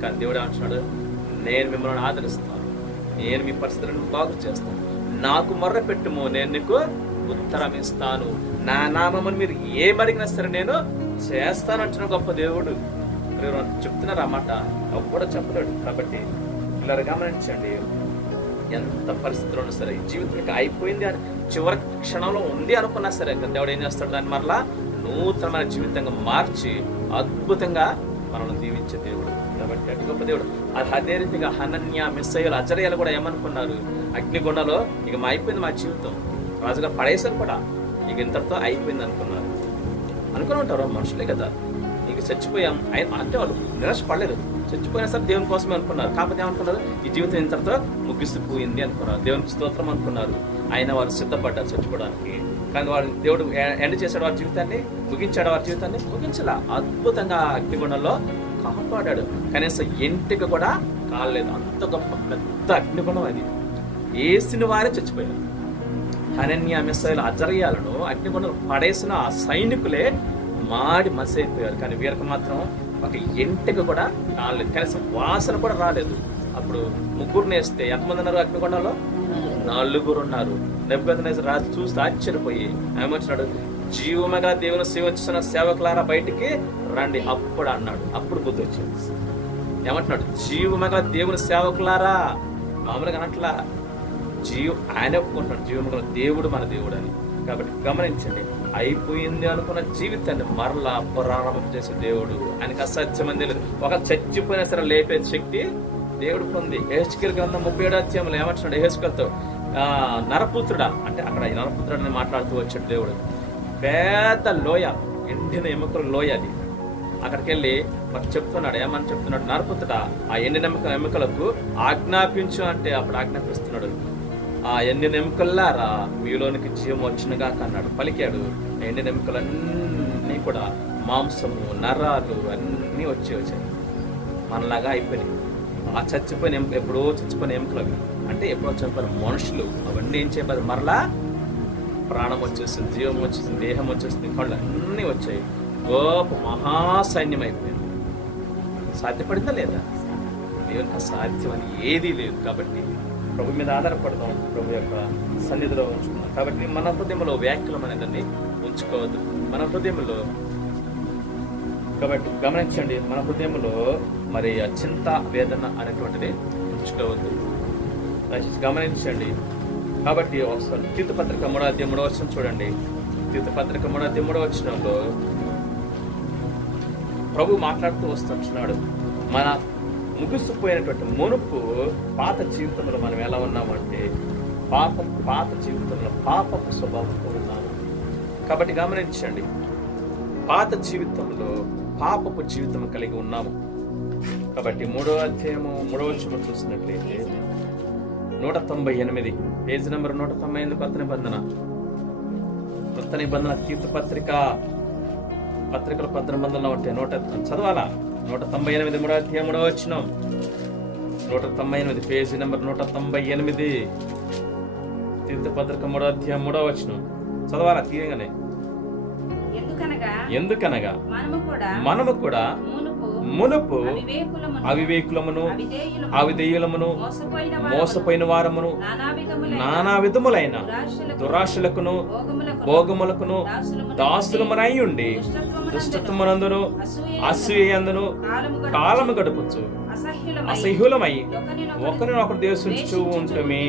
కానీ దేవుడు అంటున్నాడు, నేను మిమ్మల్ని ఆదరిస్తాను, నేను మీ పరిస్థితులను బాగు చేస్తాను, నాకు మొర్ర పెట్టుము, నేను నీకు ఉత్తరం ఇస్తాను, నా నామమును మీరు ఏమడిగినా సరే నేను చేస్తానంటున్న గొప్ప దేవుడు. చెప్తున్నారు అన్నమాట, అవి కూడా చెప్పలేడు. కాబట్టి ఇలా గమనించండి, ఎంత పరిస్థితుల్లో ఉన్నా సరే, జీవితం ఇక అయిపోయింది అని చివరి క్షణంలో ఉంది అనుకున్నా సరే, దేవుడు ఏం చేస్తాడు, దాన్ని మరలా నూతనమైన జీవితంగా మార్చి అద్భుతంగా మనల్ని దీవించే దేవుడు. కాబట్టి అతి గొప్ప దేవుడు. అదే రీతిగా హనన్య, మిస్సయ్యలు, అజరయ్యలు కూడా ఏమనుకున్నారు, అగ్నిగుండంలో ఇక అయిపోయింది మా జీవితం, రాజుగా పడేసారు కూడా, ఇక ఇంతటితో అయిపోయింది అనుకున్నారు. అనుకుని ఉంటారు, మనుషులే కదా, ఇక చచ్చిపోయాం అంటే వాళ్ళు నిరాశపడలేదు. చచ్చిపోయినా సరే దేవుని కోసమే అనుకున్నారు. కాకపోతే ఏమనుకున్నారు, ఈ జీవితం ఇంతటితో ముగిసిపోయింది అనుకున్నారు. దేవునికి స్తోత్రం అనుకున్నారు. ఆయన వారు సిద్ధపడ్డారు చచ్చిపోవడానికి. కానీ వాడు దేవుడు ఎండ్ చేశాడు వారి జీవితాన్ని, ముగించాడు వారి జీవితాన్ని, ముగించలా. అద్భుతంగా అగ్నిగుండంలో కాపాడాడు. కనీసం ఇంటికి కూడా కాలేదు. అంత గొప్ప పెద్ద అగ్నిగుండం అది. వేసిన వారే చచ్చిపోయారు. హనన్య, మిస్సయ్యలు, అజరయ్యలను అగ్నిగుండం పడేసిన ఆ సైనికులే మాడి మసైపోయారు. కానీ వీరికి మాత్రం ఒక ఇంటికి కూడా కాలేదు, కనీసం వాసన కూడా రాలేదు. అప్పుడు ముగ్గురుని వేస్తే ఎంతమంది ఉన్నారు అగ్నిగుండంలో? 4 ఉన్నారు. నెబుకద్నెజరు రాజు చూస్తే ఆశ్చర్యపోయి ఏమొచ్చినాడు, జీవముగా దేవుని సేవించుతున్న సేవకులారా బయటికి రండి అప్పుడు అన్నాడు. అప్పుడు బుద్ధి వచ్చింది. ఏమంటున్నాడు, జీవముగా దేవుని సేవకులారా. మామూలుగా అనట్లా, ఆయన ఒప్పుకుంటున్నాడు జీవముగా దేవుడు మన దేవుడు అని. కాబట్టి గమనించండి, అయిపోయింది అనుకున్న జీవితాన్ని మరలా ప్రారంభం చేసే దేవుడు. ఆయనకు అసాధ్యమని తెలియదు. ఒక చచ్చిపోయినా సరే లేపే శక్తి దేవుడికి ఉంది. యెహెజ్కేలు గ్రంథం 37వ అధ్యాయంలో ఏమంటున్నాడు యెహెజ్కేలుతో, నరపుత్రుడా అంటే అక్కడ నరపుత్రుడని మాట్లాడుతూ వచ్చాడు దేవుడు. పెద్ద లోయ, ఎండిన ఎముకల లోయ అది. అక్కడికి వెళ్ళి మరి చెప్తున్నాడు, ఏమని చెప్తున్నాడు, నరపుత్రుడా ఆ ఎండిన ఎముకలకు ఆజ్ఞాపించు అంటే అప్పుడు ఆజ్ఞాపిస్తున్నాడు. ఆ ఎండిన ఎముకల్లారా మీలోనికి జీవం వచ్చినగా అన్నాడు, పలికాడు. ఎండిన ఎముకలన్నీ కూడా మాంసము, నరాలు అన్నీ వచ్చాయి. మనలాగా అయిపోయినాయి. ఆ చచ్చిపోయిన ఎప్పుడో చచ్చిపోయిన ఎముకలు అవి, అంటే ఎప్పుడో చచ్చిపోయిన మనుషులు, అవన్నీ ఏం చేయబోదు, మరలా ప్రాణం వచ్చేస్తుంది, జీవం వచ్చేసింది, దేహం వచ్చేస్తుంది, కళ్ళు అన్నీ వచ్చాయి. గొప్ప మహాసైన్యం అయిపోయింది. సాధ్యపడిందా లేదా? దేవునికి అసాధ్యం అని ఏదీ లేదు. కాబట్టి ప్రభు మీద ఆధారపడదాం, ప్రభు యొక్క సన్నిధిలో ఉంచుకున్నాం. కాబట్టి మన హృదయంలో వ్యాఖ్యలం అనేదాన్ని ఉంచుకోవద్దు. మన హృదయంలో కాబట్టి గమనించండి, మన హృదయంలో మరి చింత, వేదన అనేటువంటిది ఉంచుకోవద్దు. గమనించండి. కాబట్టి ఒకసారి తీతుపత్రిక 3వ అధ్యాయం 3వ వచనం చూడండి. తీతుపత్రిక 3వ అధ్యాయం 3వ వచనంలో ప్రభు మాట్లాడుతూ వస్తున్నాడు. మన ముగిసిపోయినటువంటి మునుపు పాత జీవితంలో మనం ఎలా ఉన్నామంటే పాత జీవితంలో పాపపు స్వభావంతో ఉన్నాము. కాబట్టి గమనించండి, పాత జీవితంలో పాపపు జీవితం కలిగి ఉన్నాము. కాబట్టి 3వ అధ్యాయము 3వ వచనం చూసినట్లయితే 198 పేజీ నెంబర్ 198 కొత్త నిబంధన పత్రికల 10 నిబంధనలు ఉంటాయి. చదవాలా 198 3వ అధ్యాయం 3వ వచనం. 198 పేజీ నెంబర్ 198 తీర్థపత్రిక 3వ అధ్యాయం 3వ వచనం చదవాలా తీయగానే. ఎందుకనగా మనము కూడా మునుపు అవివేకులమును, అవిధేయులమును, మోసపోయిన వారమును, నానా విధములైన దురాశలకును, భోగములకును దాసులమునై ఉండి దుష్టత్వమునందును, అసూయందును కాలము గడుపుచు అసహ్యులమై ఒకరినొకరు ద్వేషించుచూ ఉంటుమే.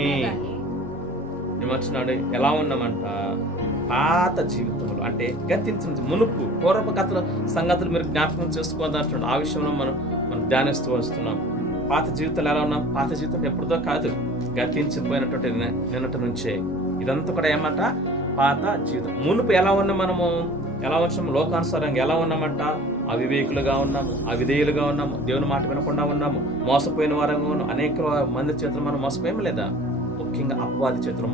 ఏమొచ్చినాడు, ఎలా ఉన్నామంట, పాత జీవితంలో అంటే గతించిన మునుపు పూర్వపు గత సంగతులు మీరు జ్ఞాపకం చేసుకోవాలంటున్నాడు. ఆ విషయంలో మనం ధ్యానిస్తూ వస్తున్నాం. పాత జీవితంలో ఎలా ఉన్నాం? పాత జీవితం ఎప్పుడుదో కాదు, గతించిపోయినటువంటి నిన్నటి నుంచే. ఇదంతా కూడా ఏమంట, పాత జీవితం. మునుపు ఎలా ఉన్నాం, మనము ఎలా వచ్చాము, లోకానుసారంగా ఎలా ఉన్నామంట, అవివేకులుగా ఉన్నాము, అవిధేయులుగా ఉన్నాము, దేవుని మాట వినకుండా ఉన్నాము, మోసపోయిన వారంగా ఉన్నాము. అనేక మంది చేతులు మనం మోసపోయాము లేదా? ముఖ్యంగా అపవాది చేతులు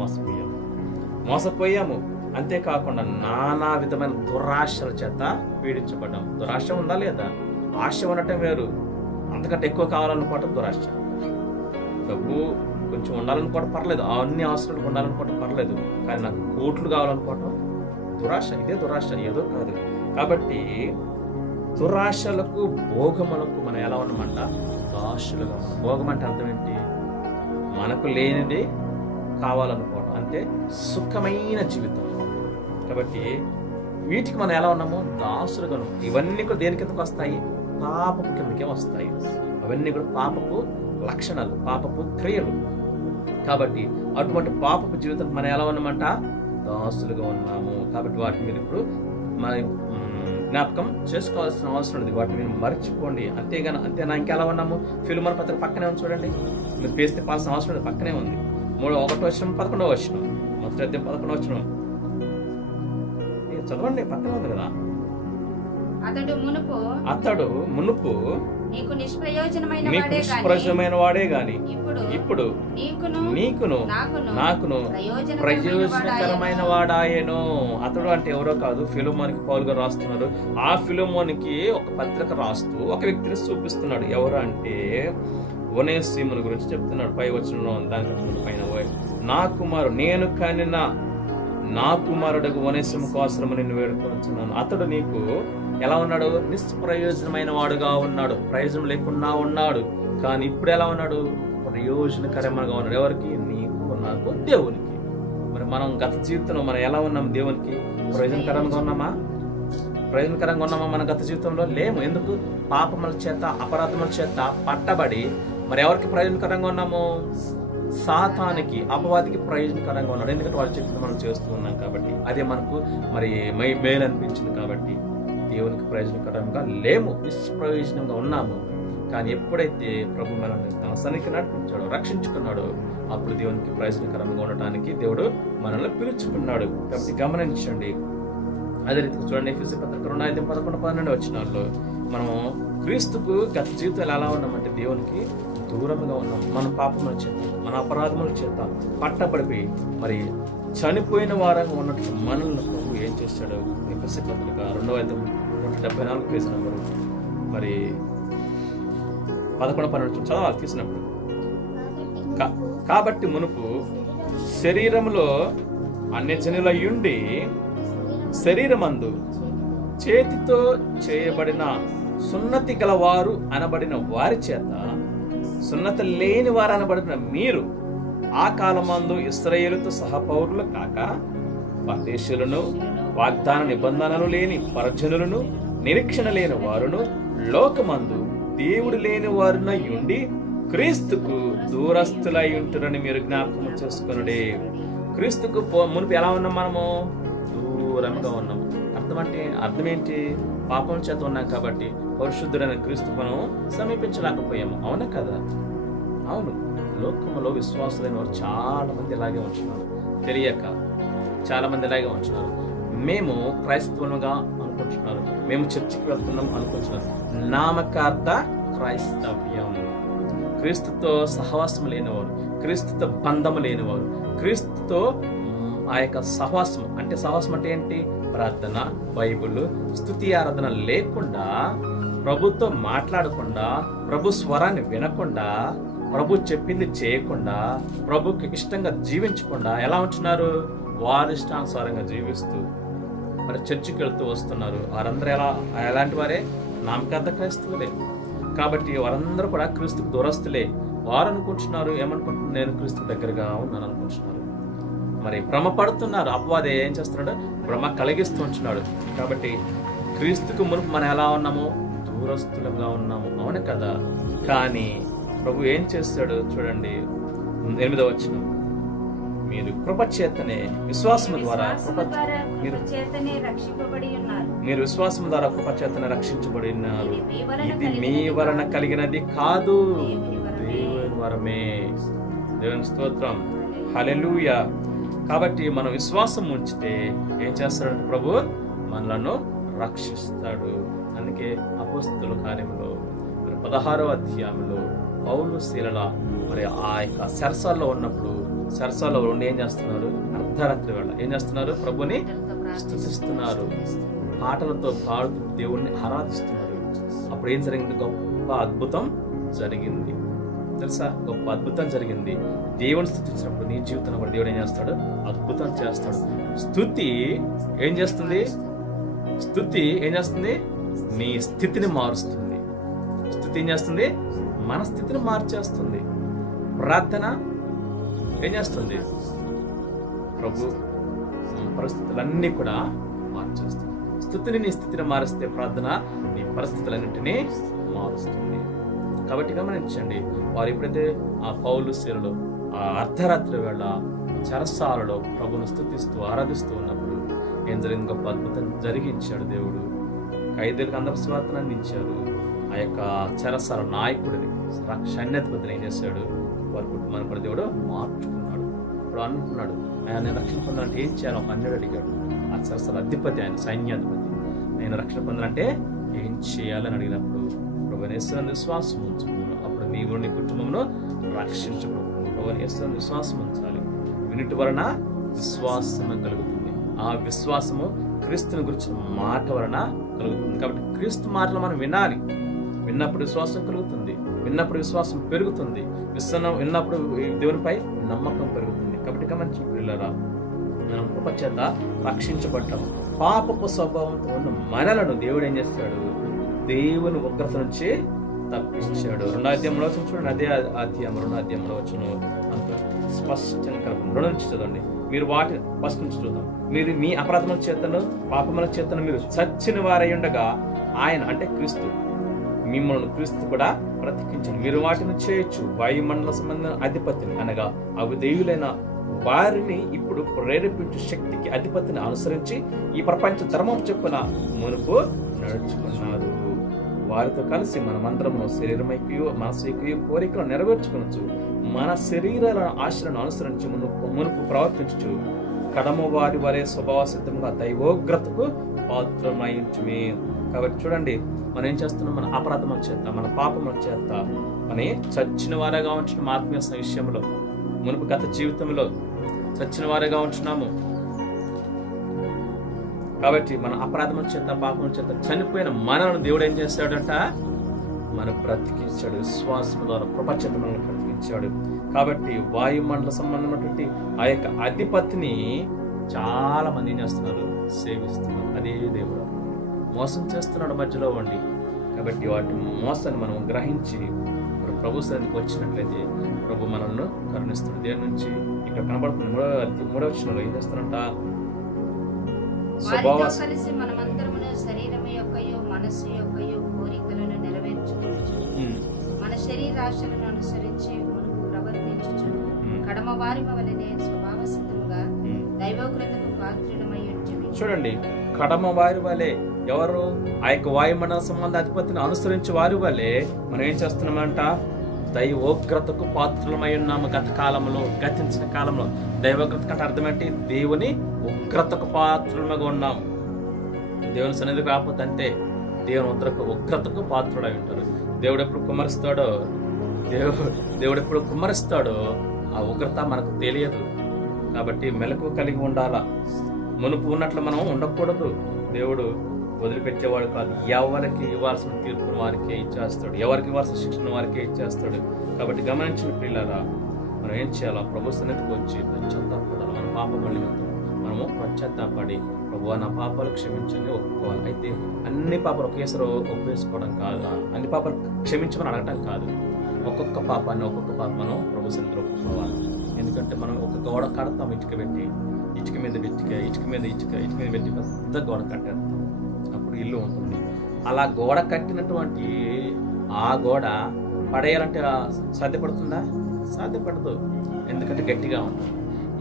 మోసపోయాము. అంతేకాకుండా నానా విధమైన దురాశల చేత పీడించబడ్డాం. దురాశ ఉందా లేదా? ఆశ ఉండటం వేరు, అంతకంటే ఎక్కువ కావాలనుకోవటం దురాశ. డబ్బు కొంచెం ఉండాలనుకోవటం పర్లేదు, అన్ని అవసరాలు ఉండాలనుకోవటం పర్లేదు, కానీ నాకు కోట్లు కావాలనుకోవటం దురాశ. ఇదే దురాశ, ఏదో కాదు. కాబట్టి దురాశలకు, భోగములకు మనం ఎలా ఉన్నామంట, దాసులుగా ఉన్నాం. భోగం అంటే అర్థం ఏంటి? మనకు లేనిది కావాలనుకోవటం, అంటే సుఖమైన జీవితం. కాబట్టి వీటికి మనం ఎలా ఉన్నాము, దాసులుగా ఉన్నాం. ఇవన్నీ కూడా దేని కిందకు వస్తాయి? పాపపు కిందకే వస్తాయి. అవన్నీ కూడా పాపపు లక్షణాలు, పాపపు క్రియలు. కాబట్టి అటువంటి పాపపు జీవితం మనం ఎలా ఉన్నామంట? దాసులుగా ఉన్నాము. కాబట్టి వాటిని మీరు ఇప్పుడు మన జ్ఞాపకం చేసుకోవాల్సిన అవసరం ఉంది. వాటిని మీరు మర్చిపోండి. అంతేనా? ఇంకెలా ఉన్నాము? ఫిలిమోను పత్రిక పక్కనే ఉంది చూడండి. మీరు పేసి తిప్పాల్సిన అవసరం లేదు, పక్కనే ఉంది. 1వ వచనం 11వ వచనం, మొదటి అధ్యాయం 11వ వచనం చదవండి, పక్కనే ఉంది కదా. అతడు మునుపు నీకు నిష్ప్రయోజనమైన వాడే గాని ఇప్పుడు నీకును నాకును ప్రయోజనకరమైన వాడాయేను. అతడు అంటే ఎవరో కాదు, ఫిలోమోనికి పౌలుగా రాస్తున్నారు. ఆ ఫిలోమోనికి ఒక పత్రిక రాస్తూ ఒక వ్యక్తిని చూపిస్తున్నాడు. ఎవరు అంటే ఒనేసిమును గురించి చెప్తున్నాడు. పై వచనంలో దానికి పైన, నేను కనిన నా కుమారుడికి ఒనేసిము కోసము నిన్ను వేడుకొనుచున్నాను. అతడు నీకు ఎలా ఉన్నాడు? నిష్ప్రయోజనమైన వాడుగా ఉన్నాడు, ప్రయోజనం లేకుండా ఉన్నాడు. కానీ ఇప్పుడు ఎలా ఉన్నాడు? ప్రయోజనకరంగా ఉన్నాడు. ఎవరికి? నీకు నాకు, దేవునికి. మరి మనం గత జీవితంలో మనం ఎలా ఉన్నాం? దేవునికి ప్రయోజనకరంగా ఉన్నామా? మన గత జీవితంలో లేము. ఎందుకు? పాపముల చేత, అపరాధముల చేత పట్టబడి మరి ఎవరికి ప్రయోజనకరంగా ఉన్నాము? సాతానికి, అపవాదికి ప్రయోజనకరంగా ఉన్నాడు. ఎందుకంటే వాళ్ళు చెప్పింది మనం చేస్తూ ఉన్నాం కాబట్టి, అదే మనకు మరి మేలు అనిపించింది. కాబట్టి దేవునికి ప్రయోజనకరంగా లేము, నిష్ప్రయోజనంగా ఉన్నాము. కానీ ఎప్పుడైతే ప్రభు మనల్ని తన సన్నిధికి నడిపించాడో, రక్షించుకున్నాడో, అప్పుడు దేవునికి ప్రయోజనకరంగా ఉండటానికి దేవుడు మనల్ని పిలుచుకున్నాడు. కాబట్టి గమనించండి. అదే రీతిగా చూడండి, ఎఫెసీ పత్రిక 2:11-12 వచనాల్లో మనము క్రీస్తుకు గత జీవితాలు ఎలా ఉన్నామంటే దేవునికి దూరంగా ఉన్నాం. మన పాపముల చేత, మన అపరాధముల చేత పట్టబడిపోయి మరి చనిపోయిన వారంగా ఉన్నట్టు మనల్ని ప్రభు ఏం చేశాడు? ఎఫెసీ పత్రిక 2:174 పేజీ నంబరు మరి 11-12 చదవాలి తీసినప్పుడు. కాబట్టి మునుపు శరీరములో అన్యజనులయుండి శరీరమందు చేతితో చేయబడిన సున్నతి గలవారు అనబడిన వారి చేత సున్నతి లేని వారు అనబడిన మీరు ఆ కాలమందు ఇశ్రాయేలుతో సహపౌరులు కాక పరదేశులను, వాగ్దాన నిబంధనలు లేని పరజనులను, నిరీక్షణ లేని వారును, లోకమందు దేవుడు లేని వారునై ఉండి క్రీస్తుకు దూరస్తులై ఉంటురని మీరు జ్ఞాపకం చేసుకొనుడి. క్రీస్తుకు మునుపు ఎలా ఉన్నాం? మనము దూరంగా ఉన్నాము. అర్థం ఏంటి? పాపం చేత ఉన్నాం కాబట్టి పరిశుద్ధుడైన క్రీస్తు మనం సమీపించలేకపోయాము. అవునా కదా? అవును. లోకములో విశ్వాసులైన వారు చాలా మంది ఇలాగే ఉంటున్నారు, తెలియక చాలా మంది ఇలాగే ఉంటున్నారు. మేము క్రైస్తవులుగా అనుకుంటున్నారు, మేము చర్చికి వెళ్తున్నాం అనుకుంటున్నారు. నామకార్థ క్రైస్తవ్యం. క్రీస్తుతో సహవాసం లేనివారు, క్రీస్తుతో బంధము లేనివారు, క్రీస్తుతో ఆ యొక్క సహవాసం అంటే ఏంటి? ప్రార్థన, బైబిల్, స్తుతి ఆరాధన లేకుండా, ప్రభుతో మాట్లాడకుండా, ప్రభు స్వరాన్ని వినకుండా, ప్రభు చెప్పింది చేయకుండా, ప్రభుకి ఇష్టంగా జీవించకుండా ఎలా ఉంటున్నారు? వారి ఇష్టానుసారంగా జీవిస్తూ మరి చర్చికి వెళ్తూ వస్తున్నారు. వారందరూ ఎలాంటి వారే? నామకార్థ క్రైస్తవులే. కాబట్టి వారందరూ కూడా క్రీస్తుకు దూరస్తులే. వారు అనుకుంటున్నారు, ఏమనుకుంటున్నారు? నేను క్రీస్తు దగ్గరగా ఉన్నాను అనుకుంటున్నారు. మరి భ్రమ పడుతున్నారు. అపవాది ఏం చేస్తున్నాడు? భ్రమ కలిగిస్తూ ఉంటున్నాడు. కాబట్టి క్రీస్తుకు మునుపు మనం ఎలా ఉన్నాము? దూరస్తులుగా ఉన్నాము. అవును కదా? కానీ ప్రభు ఏం చేస్తాడు చూడండి, 8వ వచనం, మీరు కృపచేతనే విశ్వాసము ద్వారా మీరు విశ్వాసము ద్వారా కృపచేతనే రక్షించబడి ఉన్నారు. ఇది మీ వలన కలిగినది కాదు, దేవుని వరమే. దేవుని స్తోత్రం, హల్లెలూయా. కాబట్టి మనం విశ్వాసం ఉంచితే ఏం చేస్తాడంటే ప్రభు మనలను రక్షిస్తాడు. అందుకే అపోస్తలుల కార్యములో 16వ అధ్యాయంలో పౌలు శీలల మరి ఆ యొక్క సరసాల్లో ఉన్నప్పుడు, సరసాల్లో ఉండి ఏం చేస్తున్నారు? అర్ధరాత్రి వేళ ఏం చేస్తున్నారు? ప్రభుని స్తుతిస్తున్నారు, పాటలతో పాడుతూ దేవుణ్ణి ఆరాధిస్తున్నారు. అప్పుడు ఏం జరిగింది? గొప్ప అద్భుతం జరిగింది. తెలుసా? గొప్ప అద్భుతం జరిగింది. దేవుని స్తుతించినప్పుడు నీ జీవితంలో కూడా దేవుడు ఏం చేస్తాడు? అద్భుతం చేస్తాడు. స్తుతి ఏం చేస్తుంది? నీ స్థితిని మారుస్తుంది. స్తుతి ఏం చేస్తుంది? మన స్థితిని మార్చేస్తుంది. ప్రార్థన ఏం చేస్తుంది? ప్రభు పరిస్థితులన్నీ కూడా మార్చేస్తుంది. స్తుతిని నీ స్థితిని మారుస్తే ప్రార్థన నీ పరిస్థితులన్నింటినీ మారుస్తుంది. కాబట్టి గమనించండి, వారు ఎప్పుడైతే ఆ పౌలు శీలలు ఆ అర్ధరాత్రి వేళ చెరసాలలో ప్రభును స్తుతిస్తూ ఆరాధిస్తూ ఉన్నప్పుడు ఏం జరిగింది? గొప్ప అద్భుతం జరిగించాడు దేవుడు. ఖైదీలకు అందరూ స్వార్థను అందించారు. ఆ యొక్క చెరసాల నాయకుడిని సైన్యాధిపతిని ఏం చేశాడు? వారి కుటుంబాన్ని కూడా దేవుడు మార్చుకున్నాడు. ఇప్పుడు అనుకున్నాడు, ఆయన రక్షణ పొందాలంటే ఏం చేయాలి? ఒక అన్యుడు అడిగాడు. ఆ చెరసాల అధిపతి, ఆయన సైన్యాధిపతి, నేను రక్షణ పొందాలంటే ఏం చేయాలని అడిగినప్పుడు ప్రభువైన యేసునందు విశ్వాసం ఉంచుకున్నాను, అప్పుడు నీవు నీ కుటుంబంలో రక్షించబడుతుంది. ప్రభువైన యేసునందు విశ్వాసం ఉంచాలి. వినుట వలన విశ్వాసము కలుగుతుంది. ఆ విశ్వాసము క్రీస్తుని గురించిన మాట వలన కలుగుతుంది. కాబట్టి క్రీస్తు మాటలు మనం వినాలి. విన్నప్పుడు విశ్వాసం కలుగుతుంది. విన్నప్పుడు విశ్వాసం పెరుగుతుంది. విన్నప్పుడు దేవునిపై నమ్మకం పెరుగుతుంది. కాబట్టి గమనించిన పిల్లరా, మనం కృప చేత రక్షించబడ్డాం. పాపపు స్వభావంతో ఉన్న మనలను దేవుడు ఏం చేస్తాడు? దేవుని ఉగ్రత నుంచి తప్పించాడు. 2వ అధ్యాయంలో చూడండి, అదే అధ్యాయం 2వ అధ్యాయంలో వచ్చిన అంత స్పష్టంగా కలుపుతుంది. 2 నుంచి చదవండి. మీరు వాటి ఫస్ట్ నుంచి చూద్దాం. మీరు మీ అపరాధముల చేతను పాపముల చేతను మీరు చచ్చిన వారై ఉండగా ఆయన అంటే క్రీస్తు మిమ్మల్ని క్రీస్తు కూడా బ్రతికించండి. మీరు వాటిని చేయొచ్చు. వాయుమండల సంబంధ అధిపతిని అనగా అవిధేయులైన వారిని ఇప్పుడు ప్రేరేపించే శక్తికి అధిపతిని అనుసరించి ఈ ప్రపంచ ధర్మం చెప్పున మునుపు నడుచుకున్నారు. వారితో కలిసి మనమందరము శరీరమైకి మనసుకి కోరికలను నెరవేర్చుకోవచ్చు. మన శరీరాల ఆశలను అనుసరించి మునుపు ప్రవర్తించు కడమ వారి వరే స్వభావ సిద్ధంగా దైవోగ్రతకు పాత్రమయించుమే. కాబట్టి చూడండి, మనం ఏం చేస్తున్నాం? మన అపరాధముల చేత, మన పాపముల చేత మన చచ్చిన వారిగా ఉంటున్నాం. ఆత్మీయ విషయంలో మునుపు గత జీవితంలో చచ్చిన వారిగా ఉంటున్నాము. కాబట్టి మన అపరాధముల చేత పాపముల చేత చనిపోయిన మనల్ని దేవుడు ఏం చేస్తాడంట? మన బ్రతికించాడు. విశ్వాసం ద్వారా కృపచేత మనల్ని బ్రతికించాడు. కాబట్టి వాయుమండల సంబంధమైనటువంటి ఆ యొక్క అధిపతిని చాలా మంది ఏం చేస్తున్నారు? సేవిస్తున్నారు. అదే దేవుడు మోసం చేస్తున్నాడు మధ్యలో ఉండి. కాబట్టి వాటి మోసాన్ని మనం గ్రహించి ప్రభు సన్నిధికి వచ్చినట్లయితే ప్రభు మనల్ని కరుణిస్తాడు. దేని నుంచి ఇక్కడ కనబడుతుంది 3వ వచనంలో ఏం చేస్తారంట? స్వభావ కలిసి మనమందరమును శరీరము యొక్కయు మనస్సు యొక్కయు కోరికలను నెరవేర్చుకోవచ్చు. మన శరీరాశలను అనుసరించి మునుపు ప్రవర్తించుచు కడమ వారి వలనే స్వభావ సిద్ధముగా దైవోగ్రతకు పాత్రులమై ఉంటిమి. చూడండి, కడమ వారి వలె ఎవరు? ఆ యొక్క వాయుమండల సంబంధ అధిపతిని అనుసరించి వారి వలె మనం ఏం చేస్తున్నామంట? దైవోగ్రతకు పాత్రులమై ఉన్నాము. గత కాలంలో, గతించిన కాలంలో దైవోగ్రత కంటే అర్థం ఏంటి? దేవుని ఉగ్రతకు పాత్రులుగా ఉన్నాం. దేవుని సన్నిధికి రాకపోతే అంటే దేవుని ఉగ్రతకు పాత్రుడై ఉంటారు. దేవుడు ఎప్పుడు కుమ్మరిస్తాడో దేవుడు ఎప్పుడు కుమ్మరిస్తాడో ఆ ఉగ్రత మనకు తెలియదు. కాబట్టి మెలకు కలిగి ఉండాలా. మునుపు ఉన్నట్లు మనం ఉండకూడదు. దేవుడు వదిలిపెట్టేవాడు కాదు. ఎవరికి ఇవ్వాల్సిన తీర్పును వారికే ఇచ్చేస్తాడు. ఎవరికి ఇవ్వాల్సిన శిక్షణ వారికే ఇచ్చేస్తాడు. కాబట్టి గమనించిన పిల్లరా, మనం ఏం చేయాలా? ప్రభు సన్నిధికి వచ్చి పశ్చాత్తాపడాలి. మన పాపముల నిమిత్తం మనము పశ్చాత్తాపడి ప్రభువా నా పాపాలు క్షమించండి ఒప్పుకోవాలి. అయితే అన్ని పాపాలు ఒకేసారి ఒప్పేసుకోవడం కాదు, అన్ని పాపాలు క్షమించమని అడగటం కాదు. ఒక్కొక్క పాపాన్ని మనం ప్రభు సన్నిధిలో ఒప్పుకోవాలి. ఎందుకంటే మనం ఒక గోడ కడతాం, ఇటుక పెట్టి, ఇటుక మీద పెట్టి పెద్ద గోడ కట్టేస్తాం. అప్పుడు ఇల్లు ఉంటుంది. అలా గోడ కట్టినటువంటి ఆ గోడ పడేయాలంటే సాధ్యపడుతుందా? సాధ్యపడదు. ఎందుకంటే గట్టిగా ఉంటుంది.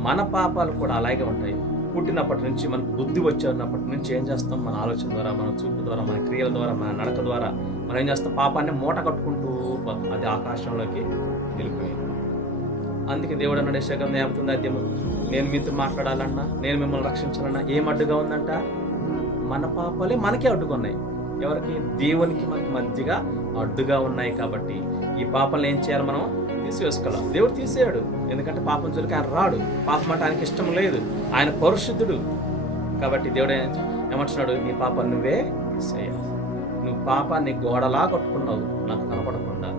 మన పాపాలు కూడా అలాగే ఉంటాయి. పుట్టినప్పటి నుంచి మనకు బుద్ధి వచ్చినప్పటి నుంచి ఏం చేస్తాం? మన ఆలోచన ద్వారా, మన చూపు ద్వారా, మన క్రియల ద్వారా, మన నడక ద్వారా మనం ఏం చేస్తాం? పాపాన్ని మూట కట్టుకుంటూ పోతాం. అది ఆకాశంలోకి వెళ్ళిపోయింది. అందుకే దేవుడు అన్నాడు యెషయా 59వ అధ్యాయం, నేను మీతో మాట్లాడాలన్నా, నేను మిమ్మల్ని రక్షించాలన్నా ఏం అడ్డుగా ఉందంట? మన పాపాలే మనకే అడ్డుకున్నాయి. ఎవరికి? దేవునికి మనకి మధ్యగా అడ్డుగా ఉన్నాయి. కాబట్టి ఈ పాపాలను ఏం చేయాలి? మనం తీసివేసుకోవాలి. దేవుడు తీసేయాడు. ఎందుకంటే పాపం జోలికి ఆయన రాడు. పాపం అంటే ఆయనకి ఇష్టం లేదు. ఆయన పరిశుద్ధుడు. కాబట్టి దేవుడు ఏమంటున్నాడు? నీ పాపాన్ని నువ్వే తీసేయాలి. నువ్వు పాపాన్ని గోడలా కట్టుకున్నావు, నాకు కనపడకుండా,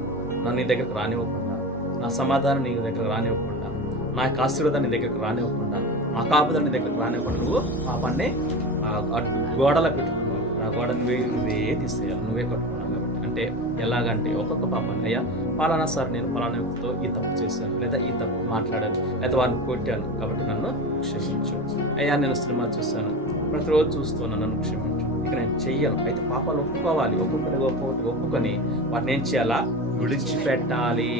నన్ను నీ దగ్గరకు రానివ్వకుండా, నా సమాధానం నీ దగ్గరకు రానివ్వకుండా, నా యొక్క ఆశీర్వాదాన్ని నీ దగ్గరకు రానివ్వకుండా, నా కాపుదల నీ దగ్గరకు రానివ్వకుండా నువ్వు పాపాన్ని గోడలా పెట్టుకున్నావు. ఆ గోడ నువ్వే తీసేయాలి, నువ్వే కట్టుకున్నావు. అంటే ఎలాగంటే ఒక్కొక్క పాపాన్ని, అయ్యా పలానా సార్ నేను పలానా వ్యక్తితో ఈ తప్పు చేశాను, లేదా ఈ తప్పు మాట్లాడాను, లేదా వారిని కొట్టాను, కాబట్టి నన్ను క్షమించు. అయ్యా నేను సినిమా చూశాను, ప్రతిరోజు చూస్తున్నాను, నన్ను క్షమించు. ఇక నేను చెయ్యను. అయితే పాపాలు ఒప్పుకోవాలి. ఒక్కొక్కటి ఒప్పుకొని వాటిని ఏం చేయాలా? విడిచిపెట్టాలి.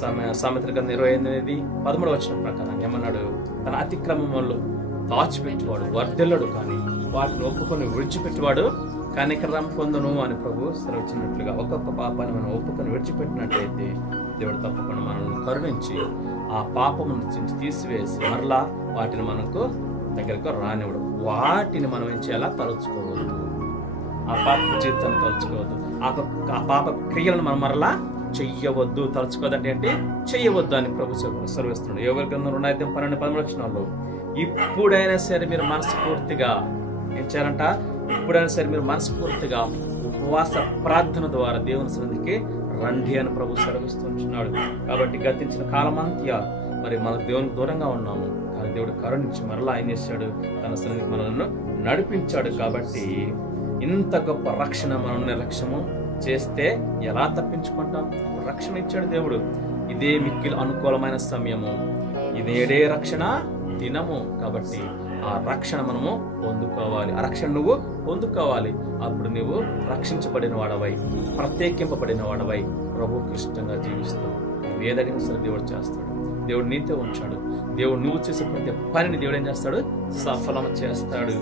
సామెతల గ్రంథం 28:13 ప్రకారం ఏమన్నాడు? తన అతిక్రమంలో దాచిపెట్టువాడు వర్ధిల్లడు, కానీ వాటిని ఒప్పుకొని విడిచిపెట్టువాడు కనికరం పొందును అని ప్రభు సెలవిచ్చినట్లుగా ఒక్కొక్క పాపాన్ని మనం ఒప్పుకొని విడిచిపెట్టినట్లయితే దేవుడు తప్పకుండా మనల్ని కరుణించి ఆ పాపము నుంచి తీసివేసి మరలా వాటిని మనకు దగ్గరకు రానివ్వడు. వాటిని మనం ఏం చేయాలా? తలుచుకోవద్దు. ఆ పాప జీవితాన్ని తలుచుకోవద్దు. ఆ పాప క్రియలను మనం మరలా చెయ్యవద్దు. తలుచుకోవద్దంటే ఏంటి? చెయ్యవద్దు అని ప్రభు సెలవిస్తున్నాడు. యోవేలు గ్రంథం 2:12-13 ఇప్పుడైనా సరే మీరు మనస్ఫూర్తిగా ఏం చేయాలంట? ఇప్పుడైనా సరే మీరు మనస్ఫూర్తిగా ఉపవాస ప్రార్థన ద్వారా దేవుని సన్నిధికి రండి అని ప్రభు సెలవిస్తున్నాడు. కాబట్టి గతించిన కాలమంత్య మరి మన దేవునికి దూరంగా ఉన్నాము, కానీ దేవుడు కరుణించి మరలా ఏం చేశాడు? తన సన్నిధికి మనల్ని నడిపించాడు. కాబట్టి ఇంత గొప్ప రక్షణ మనం నిర్లక్ష్యము చేస్తే ఎలా తప్పించుకుంటాం? రక్షణ ఇచ్చాడు దేవుడు. ఇదే మిక్కిలి అనుకూలమైన సమయము, ఇదేడే రక్షణ దినము. కాబట్టి ఆ రక్షణ మనము పొందుకోవాలి. ఆ రక్షణ నువ్వు పొందుకోవాలి. అప్పుడు నువ్వు రక్షించబడిన వాడవై, ప్రత్యేకింపబడిన వాడవై ప్రభువుకి ఇష్టంగా జీవిస్తావు. ఏదడిగిన సరే దేవుడు చేస్తాడు. దేవుడు నీతో ఉంచాడు. దేవుడు నువ్వు చేసే ప్రతి పనిని దేవుడు ఏం చేస్తాడు? సఫలం చేస్తాడు.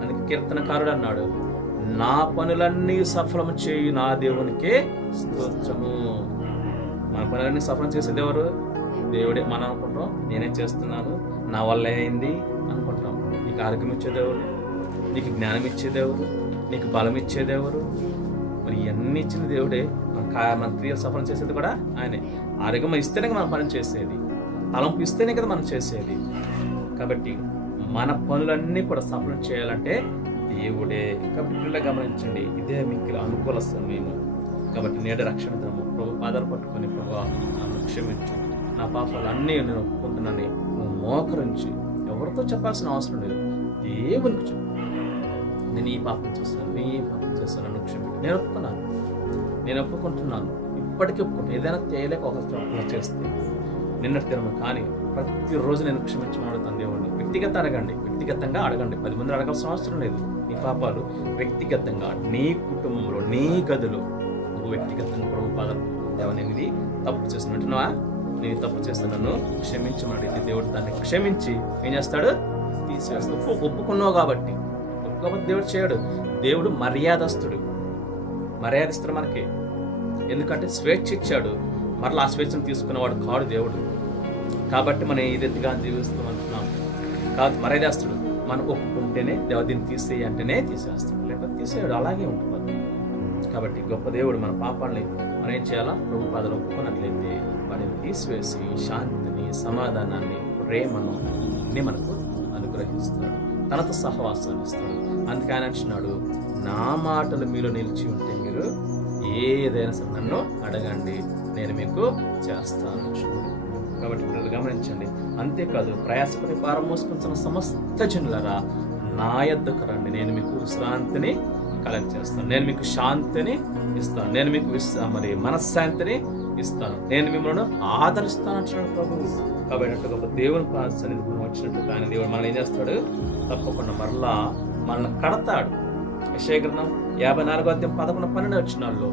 అందుకే కీర్తనకారుడు అన్నాడు, నా పనులన్నీ సఫలం చేయు నా దేవునికే స్తోత్రము. మన పనులన్నీ సఫలం చేసేది ఎవరు? దేవుడే. మనం అనుకుంటాం నేనే చేస్తున్నాను, నా వల్ల అయింది అనుకుంటాం. నీకు ఆరోగ్యం ఇచ్చేదేవరు? నీకు జ్ఞానం ఇచ్చేదేవరు? నీకు బలం ఇచ్చేదేవరు? మరి ఇవన్నీ ఇచ్చిన దేవుడే. మన క్రియలు సఫలం చేసేది కూడా ఆయనే. ఆరోగ్యం ఇస్తేనే మనం పని చేసేది, తలంపు ఇస్తేనే కదా మనం చేసేది. కాబట్టి మన పనులన్నీ కూడా సఫలం చేయాలంటే దేవుడే. కాబట్టి పిల్లలు గమనించండి, ఇదే మీకు అనుకూల సమయము. కాబట్టి నేడు రక్షణ దినము. ప్రభు పాదాలు పట్టుకొని, ప్రభు నన్ను క్షమించు, నా పాపాలు అన్నీ నేను ఒప్పుకుంటున్నాను నువ్వు మోకరించి, ఎవరితో చెప్పాల్సిన అవసరం లేదు, దేవునికి చెప్పు. నేను ఈ పాపం చేస్తాను, నేను ఈ పాపం చేస్తాను, నన్ను క్షమించు. నేను ఒప్పుకుంటున్నాను. ఇప్పటికీ ఒప్పుకుంటాను. ఏదైనా తేలేక ఒక చేస్తే నిన్నటి దినము కానీ ప్రతిరోజు నేను క్షమించమని అడుగుతాను దేవుడిని. వ్యక్తిగతంగా అడగండి. 10 మంది అడగాల్సిన అవసరం లేదు. నీ పాపాలు వ్యక్తిగతంగా నీ కుటుంబంలో నీ గదిలో నువ్వు వ్యక్తిగతంగా ప్రభు పాదాలు, దేవా నేను ఇది తప్పు చేస్తాను అంటున్నావా? నేను తప్పు చేస్తాను, నన్ను క్షమించమని దేవుడు దాన్ని క్షమించి ఏం చేస్తాడు? తీసివేస్తాడు. ఒప్పుకున్నావు కాబట్టి. ఒప్పుకోకపోతే దేవుడు చేయడు. దేవుడు మర్యాదస్తుడు. మర్యాదిస్తాడు మనకి. ఎందుకంటే స్వేచ్ఛ ఇచ్చాడు. మరలా ఆ స్వేచ్ఛను తీసుకునేవాడు కాడు దేవుడు. కాబట్టి మనం ఈ రీతిగా జీవిస్తాం అంటున్నాం. కాదు, మర్యాదస్తుడు. మనం ఒప్పుకుంటేనే దేవ దీన్ని తీసేయి అంటేనే తీసేస్తాడు, లేకపోతే తీసేయడు. అలాగే ఉంటుంది. కాబట్టి గొప్ప దేవుడు మన పాపాలని మనం ఏం చేయాలా? ప్రభు పాదాలు ఒప్పుకున్నట్లయితే వాటిని తీసివేసి శాంతిని, సమాధానాన్ని, ప్రేమను అన్ని మనకు అనుగ్రహిస్తాడు. తనతో సహవాసాన్ని ఇస్తాడు. అందుకే ఆయన అంటున్నాడు, నా మాటలు మీలో నిలిచి ఉంటే మీరు ఏదైనా సరే నన్ను అడగండి, నేను మీకు చేస్తాను. కాబట్టి పిల్లలు గమనించండి. అంతేకాదు, ప్రయాసపడి భారం మోసుకుంటున్న సమస్త జనులారా నా యొద్దకు రండి, నేను మీకు విశ్రాంతిని కలెక్ట్ చేస్తాను, నేను మీకు శాంతిని ఇస్తాను, నేను మీకు మరి మనశ్శాంతిని ఇస్తాను, నేను మిమ్మల్ని ఆదరిస్తాను అంటున్నాడు ప్రభువు. కాబట్టి గొప్ప దేవుని సన్నిధికి వచ్చినట్టు కానీ దేవుడు మనల్ని ఏం చేస్తాడు? తప్పకుండా మరలా మనల్ని కడతాడు. యెషయా గ్రంథం 54:11-12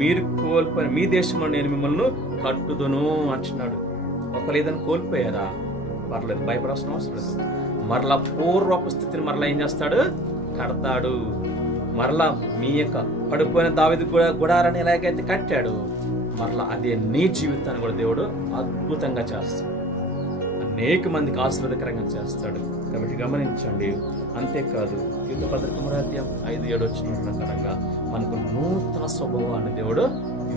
మీరు కోల్పోయిన మీ దేశంలో నేను మిమ్మల్ని కట్టుదును అంటున్నాడు. ఒకరు ఏదైనా కోల్పోయారా? పర్లేదు, భయపడాల్సిన అవసరం లేదు. మరలా పూర్వపు స్థితిని మరలా ఏం చేస్తాడు? కడతాడు. మరలా మీ యొక్క పడిపోయిన దావీదు గుడారాన్ని ఎలాగైతే కట్టాడు, మరలా అదే నీ జీవితాన్ని కూడా దేవుడు అద్భుతంగా చేస్తాడు. అనేక మందికి ఆశీర్వాదకరంగా చేస్తాడు. కాబట్టి గమనించండి. అంతేకాదు, యుద్ధ పత్రిక 3:5-7 ప్రకారంగా మనకు నూతన స్వభావాన్ని దేవుడు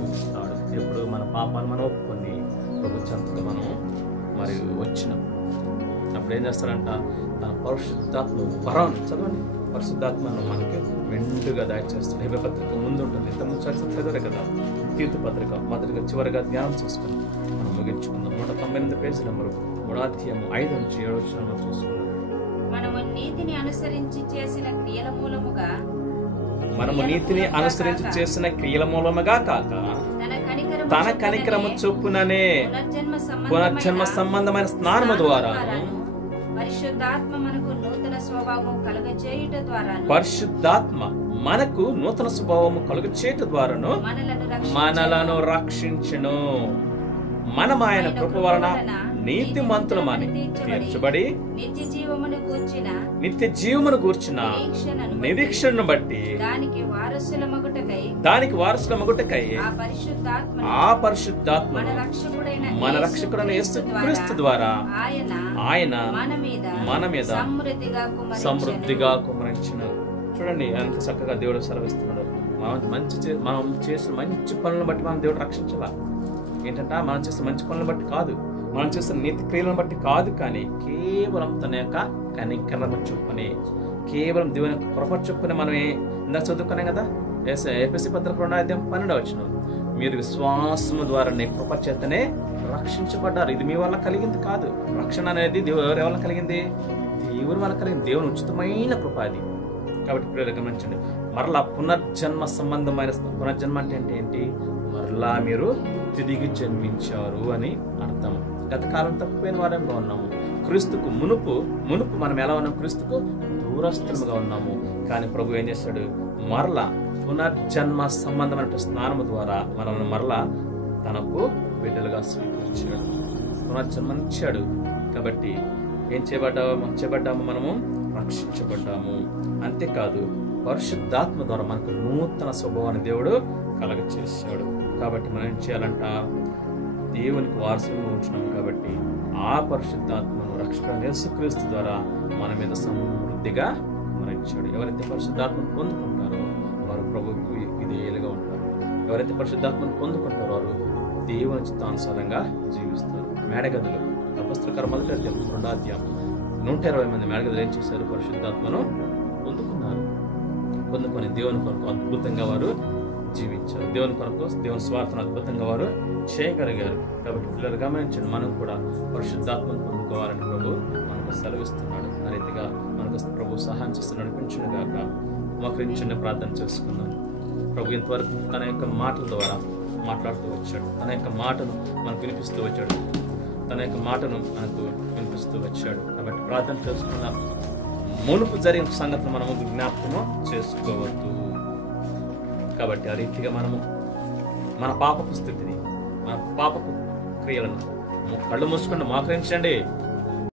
ఇస్తాడు. ఎప్పుడు మన పాపాన్ని మనం ఒప్పుకొని ప్రభు చెంతగా మనం మరి వచ్చినప్పుడు అప్పుడు ఏం చేస్తాడంట? తన పరిశుద్ధాత్మ వరం, చదవండి, పరిశుద్ధాత్మను మనకి మెండుగా దయచేస్తాడు. హెబ్రీ పత్రిక ముందు ఉంటుంది. ఇంతకుముందు చదివారు కదా. తీర్థ పత్రిక మొదటిగా చివరిగా ధ్యానం చేసుకుని మనం ముగించుకుందాం. 198 పేజీ నెంబరు 3:5-7 మనం చూసుకున్నాం. మనము నీతిని అనుసరించి చేసిన క్రియల మూలముగా కాక తన కనికరము చొప్పుననే పునర్జన్మ సంబంధమైన స్నానము ద్వారా పరిశుద్ధాత్మ మనకు నూతన స్వభావము కలుగచేయుట ద్వారాను మనలను రక్షించును. మనం ఆయన కృప వలన నీతిమంతులమని తీర్చబడి నిత్య జీవమును గూర్చిన నిరీక్షణను బట్టి దానికి వారసులమగుటకై ఆ పరిశుద్ధాత్మను మన రక్షకుడైన యేసుక్రీస్తు ద్వారా ఆయన మన మీద సమృద్ధిగా కుమ్మరించిన. చూడండి ఎంత చక్కగా దేవుడు సెలవిస్తున్నాడు. మనం చేసిన మంచి పనులను బట్టి మనం దేవుడు రక్షించాల. ఏంటంటే మనం చేసిన మంచి పనులను బట్టి కాదు, మనం చేసిన నీతి క్రియలను బట్టి కాదు, కానీ కేవలం తన యొక్క కనికరము చొప్పునే, కేవలం దేవుని యొక్క కృప చొప్పున మనమే ఇందాక చదువుకున్నాం కదా. ఎఫెసీ పత్రిక 2:12 మీరు విశ్వాసము ద్వారానే కృప చేతనే రక్షించబడ్డారు. ఇది మీ వల్ల కలిగింది కాదు. రక్షణ అనేది ఎవరి వల్ల కలిగింది? దేవుని వల్ల కలిగింది. దేవుని ఉచితమైన కృప అది. కాబట్టి ఇప్పుడు గమనించండి, మరలా పునర్జన్మ సంబంధమైన, పునర్జన్మ అంటే ఏంటి? మరలా మీరు తిరిగి జన్మించారు అని అర్థం. గతకాలం తప్పిపోయిన వారంగా ఉన్నాము. క్రీస్తుకు మునుపు మనం ఎలా ఉన్నాము? క్రీస్తుకు దూరస్థులుగా ఉన్నాము. కానీ ప్రభు ఏం చేశాడు? మరలా పునర్జన్మ సంబంధమైన స్నానము ద్వారా మనల్ని మరలా తనకు బిడ్డలుగా స్వీకరించాడు, పునర్జన్మనిచ్చాడు. కాబట్టి ఏం చేయబడ్డాము? మనము రక్షించబడ్డాము. అంతేకాదు పరిశుద్ధాత్మ ద్వారా మనకు నూతన స్వభావాన్ని దేవుడు కలగ చేశాడు. కాబట్టి మనం ఏం చేయాలంట? దేవునికి వారసులుగా ఉంటున్నాం కాబట్టి ఆ పరిశుద్ధాత్మను రక్షకుడైన యేసుక్రీస్తు ద్వారా మన మీద సమృద్ధిగా మరించాడు. ఎవరైతే పరిశుద్ధాత్మను పొందుకుంటారో వారు ప్రభువుకు విధేయులుగా ఉంటారు. ఎవరైతే పరిశుద్ధాత్మను పొందుకుంటారో వారు దేవుని చిత్తానుసారంగా జీవిస్తారు. మేడగదులు అపొస్తలుల మొదటి అధ్యాయం 2వ అధ్యాయం 120 మంది మేడగదులు ఏం చేశారు? పరిశుద్ధాత్మను పొందుకున్నారు. పొందుకొని దేవుని కొరకు అద్భుతంగా వారు జీవించారు. దేవుని కొరకు, దేవుని స్వార్థను అద్భుతంగా వారు చేయగలిగారు. కాబట్టి పిల్లలు గమనించండి, మనం కూడా పరిశుద్ధాత్మను పొందుకోవాలని ప్రభు మనకు సెలవిస్తున్నాడు. ఆ రీతిగా మనకు ప్రభు సహాయం చేస్తూ నడిపించును గాక. మోకరించండి, ప్రార్థన చేసుకుందాం. ప్రభు ఇంతవరకు తన యొక్క మాటల ద్వారా మాట్లాడుతూ వచ్చాడు. తన యొక్క మాటను మనకు వినిపిస్తూ వచ్చాడు. కాబట్టి ప్రార్థన చేసుకున్నాం. మునుపు జరిగిన సంగతిని మనము జ్ఞాపకము చేసుకోవద్దు. కాబట్టి ఆ రీతిగా మనము మన పాపపు స్థితిని, మన పాపపు క్రియలను కళ్ళు మూసుకుంటూ మోకరించండి.